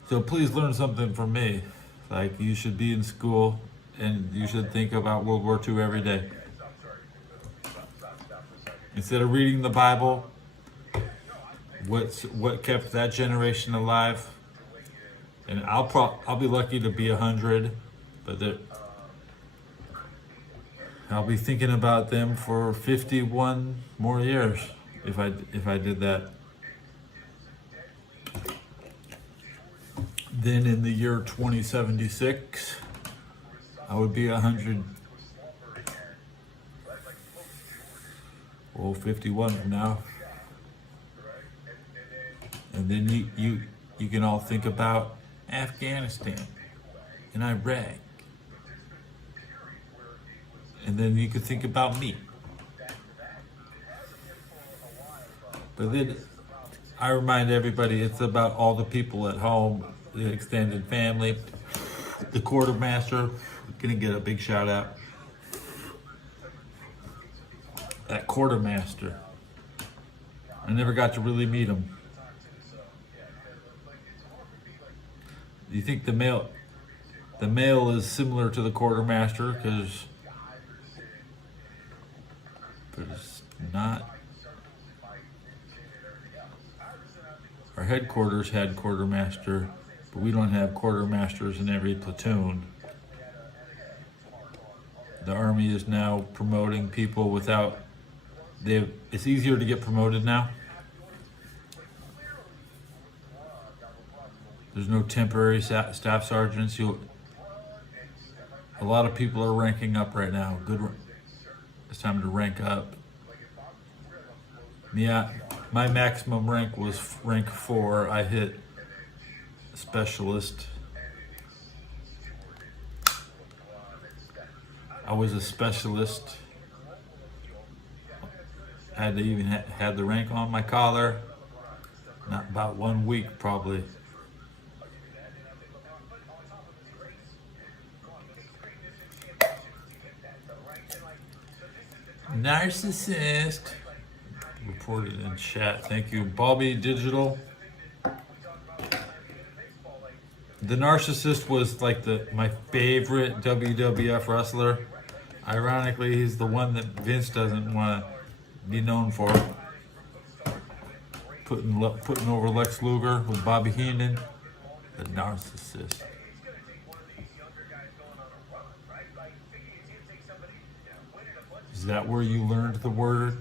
So please learn something from me. Like, you should be in school and you should think about World War II every day. Instead of reading the Bible, what kept that generation alive? And I'll be lucky to be 100, but I'll be thinking about them for 51 more years if I did that. Then in the year 2076, I would be 100. Well, 51 from now. And then you can all think about Afghanistan and Iraq. And then you could think about me. But then I remind everybody it's about all the people at home, the extended family, the quartermaster, gonna get a big shout out. That quartermaster. I never got to really meet him. Do you think the male is similar to the quartermaster? Because but it's not. Our headquarters had quartermaster, but we don't have quartermasters in every platoon. The Army is now promoting people without. It's easier to get promoted now. There's no temporary staff sergeants. A lot of people are ranking up right now. It's time to rank up. Yeah, my maximum rank was rank 4. I hit specialist. I was a specialist. I had to even had the rank on my collar. Not about 1 week probably. Narcissist. Reported in chat. Thank you, Bobby Digital. The Narcissist was like my favorite WWF wrestler. Ironically, he's the one that Vince doesn't want to be known for. Putting over Lex Luger with Bobby Heenan. The Narcissist. Is that where you learned the word?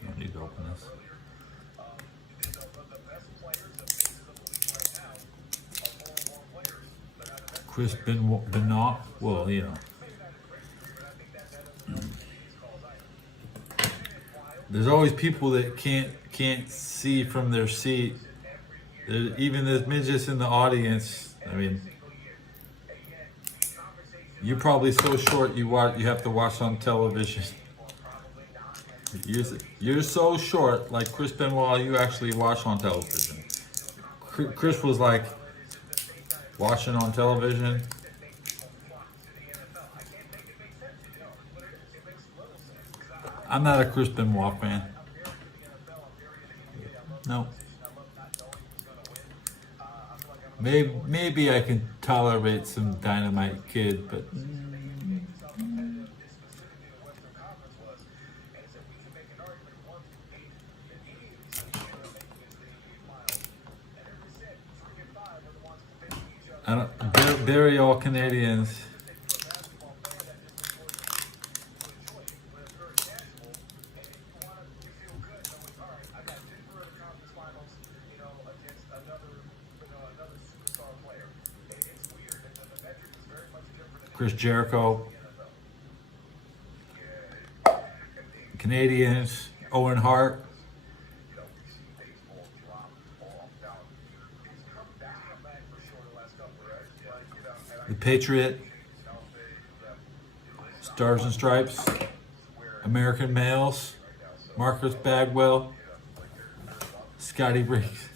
I need to open this. Chris Benoit. Well, you know. There's always people that can't see from their seat. Even the midgets in the audience. I mean, you're probably so short you have to watch on television. You're so short, like Chris Benoit, you actually watch on television. Chris was like watching on television. I'm not a Chris Benoit fan. No. Maybe I can tolerate some Dynamite Kid, but I don't. Bury all Canadians. Chris Jericho, Canadians, Owen Hart, the Patriot, Stars and Stripes, American Males, Marcus Bagwell, Scotty Briggs.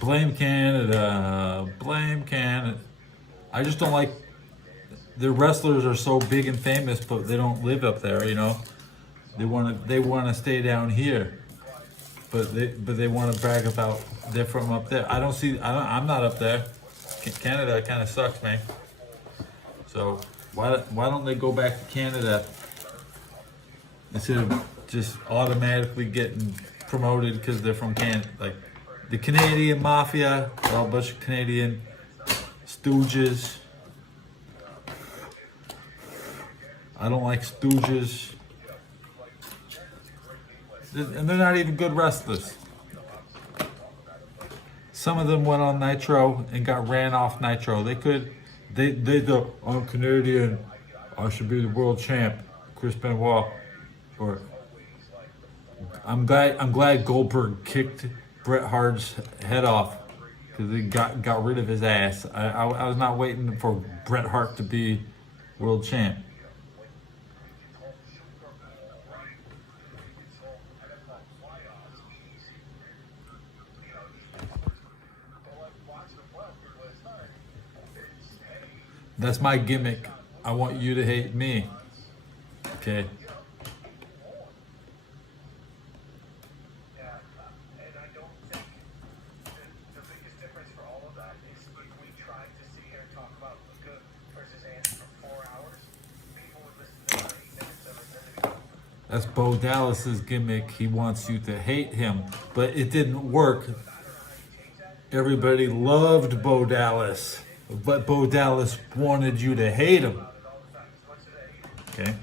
Blame Canada. Blame Canada. I just don't like the wrestlers are so big and famous, but they don't live up there. You know, they want to stay down here, but they want to brag about they're from up there. I'm not up there. Canada kind of sucks, man. So why don't they go back to Canada instead of just automatically getting promoted because they're from Canada? Like, the Canadian Mafia, a bunch of Canadian stooges. I don't like stooges. And they're not even good wrestlers. Some of them went on Nitro and got ran off Nitro. They go, I'm Canadian, I should be the world champ, Chris Benoit. Or I'm glad Goldberg kicked Bret Hart's head off because he got rid of his ass. I was not waiting for Bret Hart to be world champ. That's my gimmick. I want you to hate me. Okay. Yeah, and I don't think the biggest difference for all of that is if we tried to sit here and talk about Luka versus Ant for 4 hours, people would listen to about 8 minutes of it and then they'd be like, That's Bo Dallas's gimmick. He wants you to hate him, but it didn't work. Everybody loved Bo Dallas, but Bo Dallas wanted you to hate him. Okay.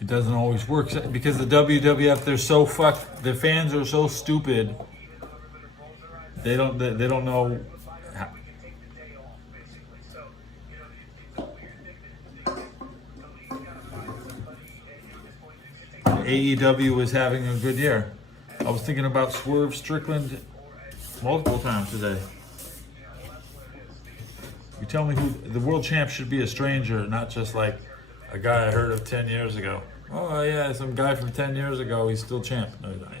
It doesn't always work because the WWF, they're so fucked. The fans are so stupid. They don't know. How. AEW was having a good year. I was thinking about Swerve Strickland multiple times today. You tell me who the world champ should be, a stranger, not just like a guy I heard of 10 years ago. Oh yeah, some guy from 10 years ago, he's still champ. No, you don't.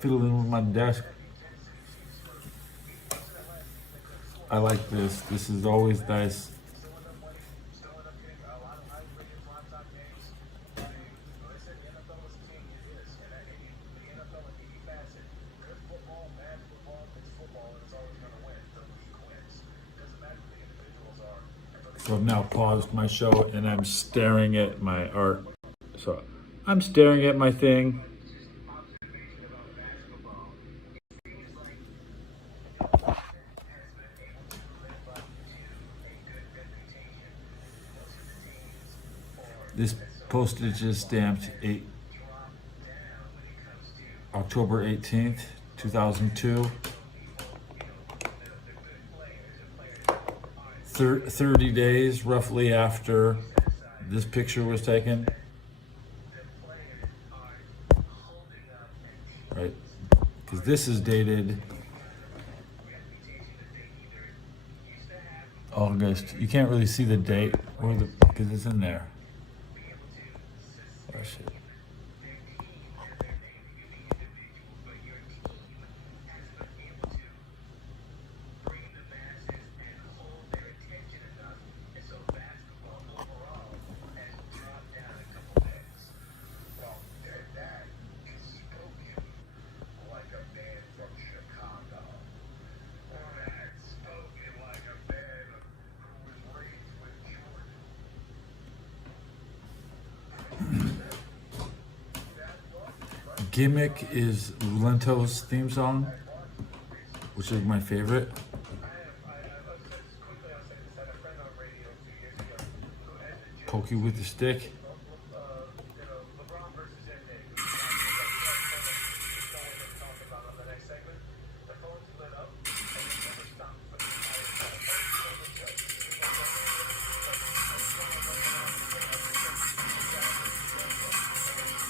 Fiddling with my desk. I like this. This is always nice. So I've now paused my show and I'm staring at my art. So I'm staring at my thing. This postage is stamped October 18th, 2002. 30 days roughly after this picture was taken. Right? Because this is dated August. You can't really see the date or because it's in there. Oh shit. Gimmick is Lento's theme song, which is my favorite. Poke you with the stick.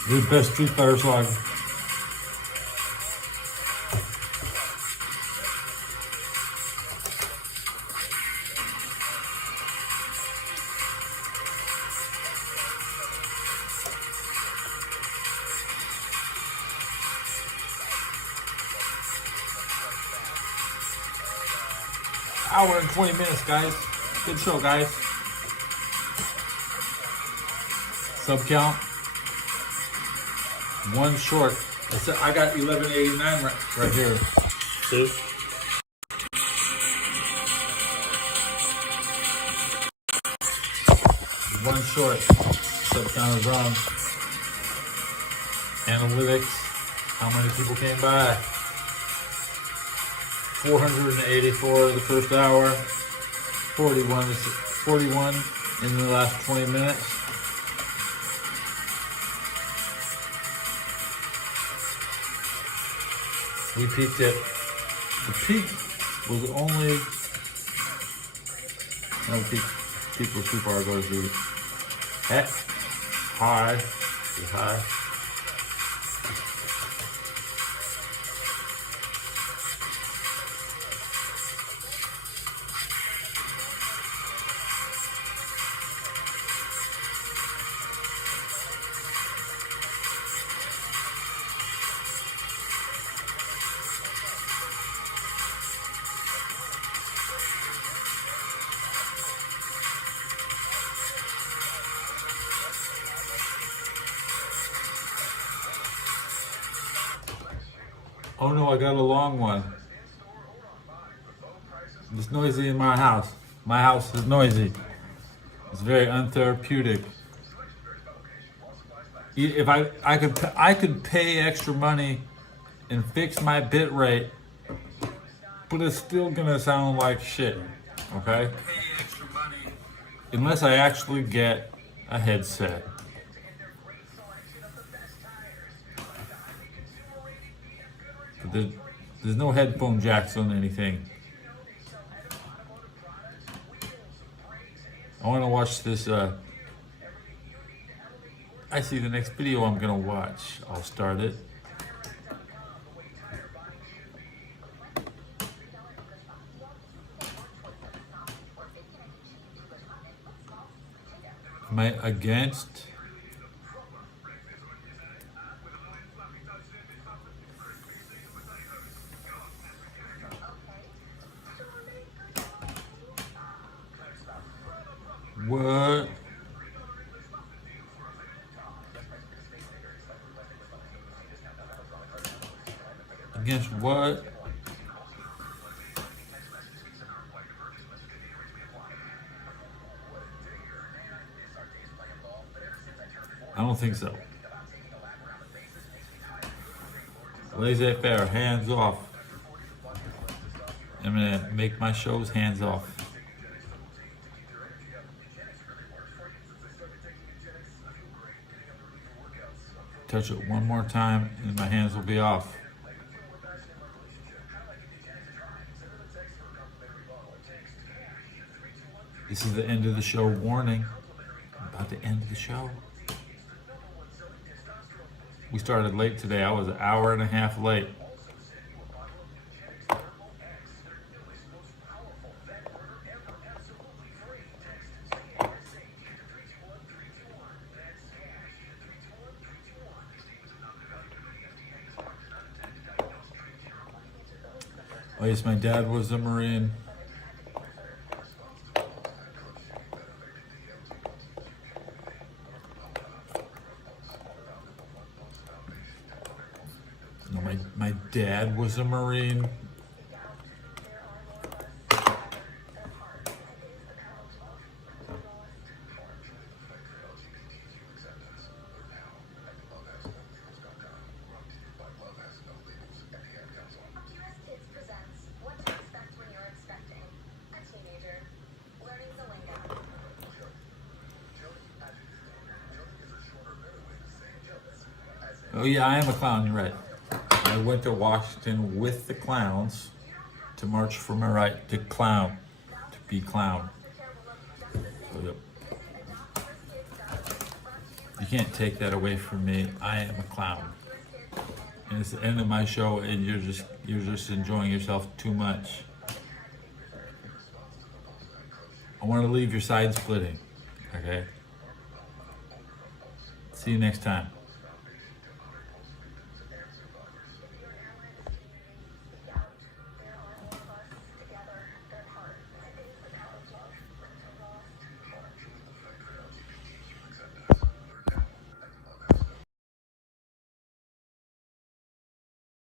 This is the best Street Fighter song. Hour and 20 minutes, guys. Good show, guys. Sub count. One short. I got 1189 right here. See? One short. Sub count is wrong. Analytics. How many people came by? 484 the first hour. 41 in the last 20 minutes. We peaked at, the peak was only, no, the peak was too far ago. The high. Oh no, I got a long one. It's noisy in my house. My house is noisy. It's very untherapeutic. If I could pay extra money and fix my bit rate, but it's still gonna sound like shit. Okay? Unless I actually get a headset. But there's no headphone jacks on anything. I want to watch this. I see the next video I'm gonna watch. I'll start it. Am I against? What? Against what? I don't think so. Laissez-faire, hands off. I'm gonna make my shows hands off. Touch it one more time and my hands will be off. This is the end of the show warning. About the end of the show. We started late today. I was an hour and a half late. Oh yes, my dad was a Marine. No, my dad was a Marine. Oh yeah, I am a clown, you're right. I went to Washington with the clowns to march for my right to clown, to be clown. So, yep. You can't take that away from me. I am a clown. And it's the end of my show and you're just enjoying yourself too much. I want to leave your side splitting, okay? See you next time.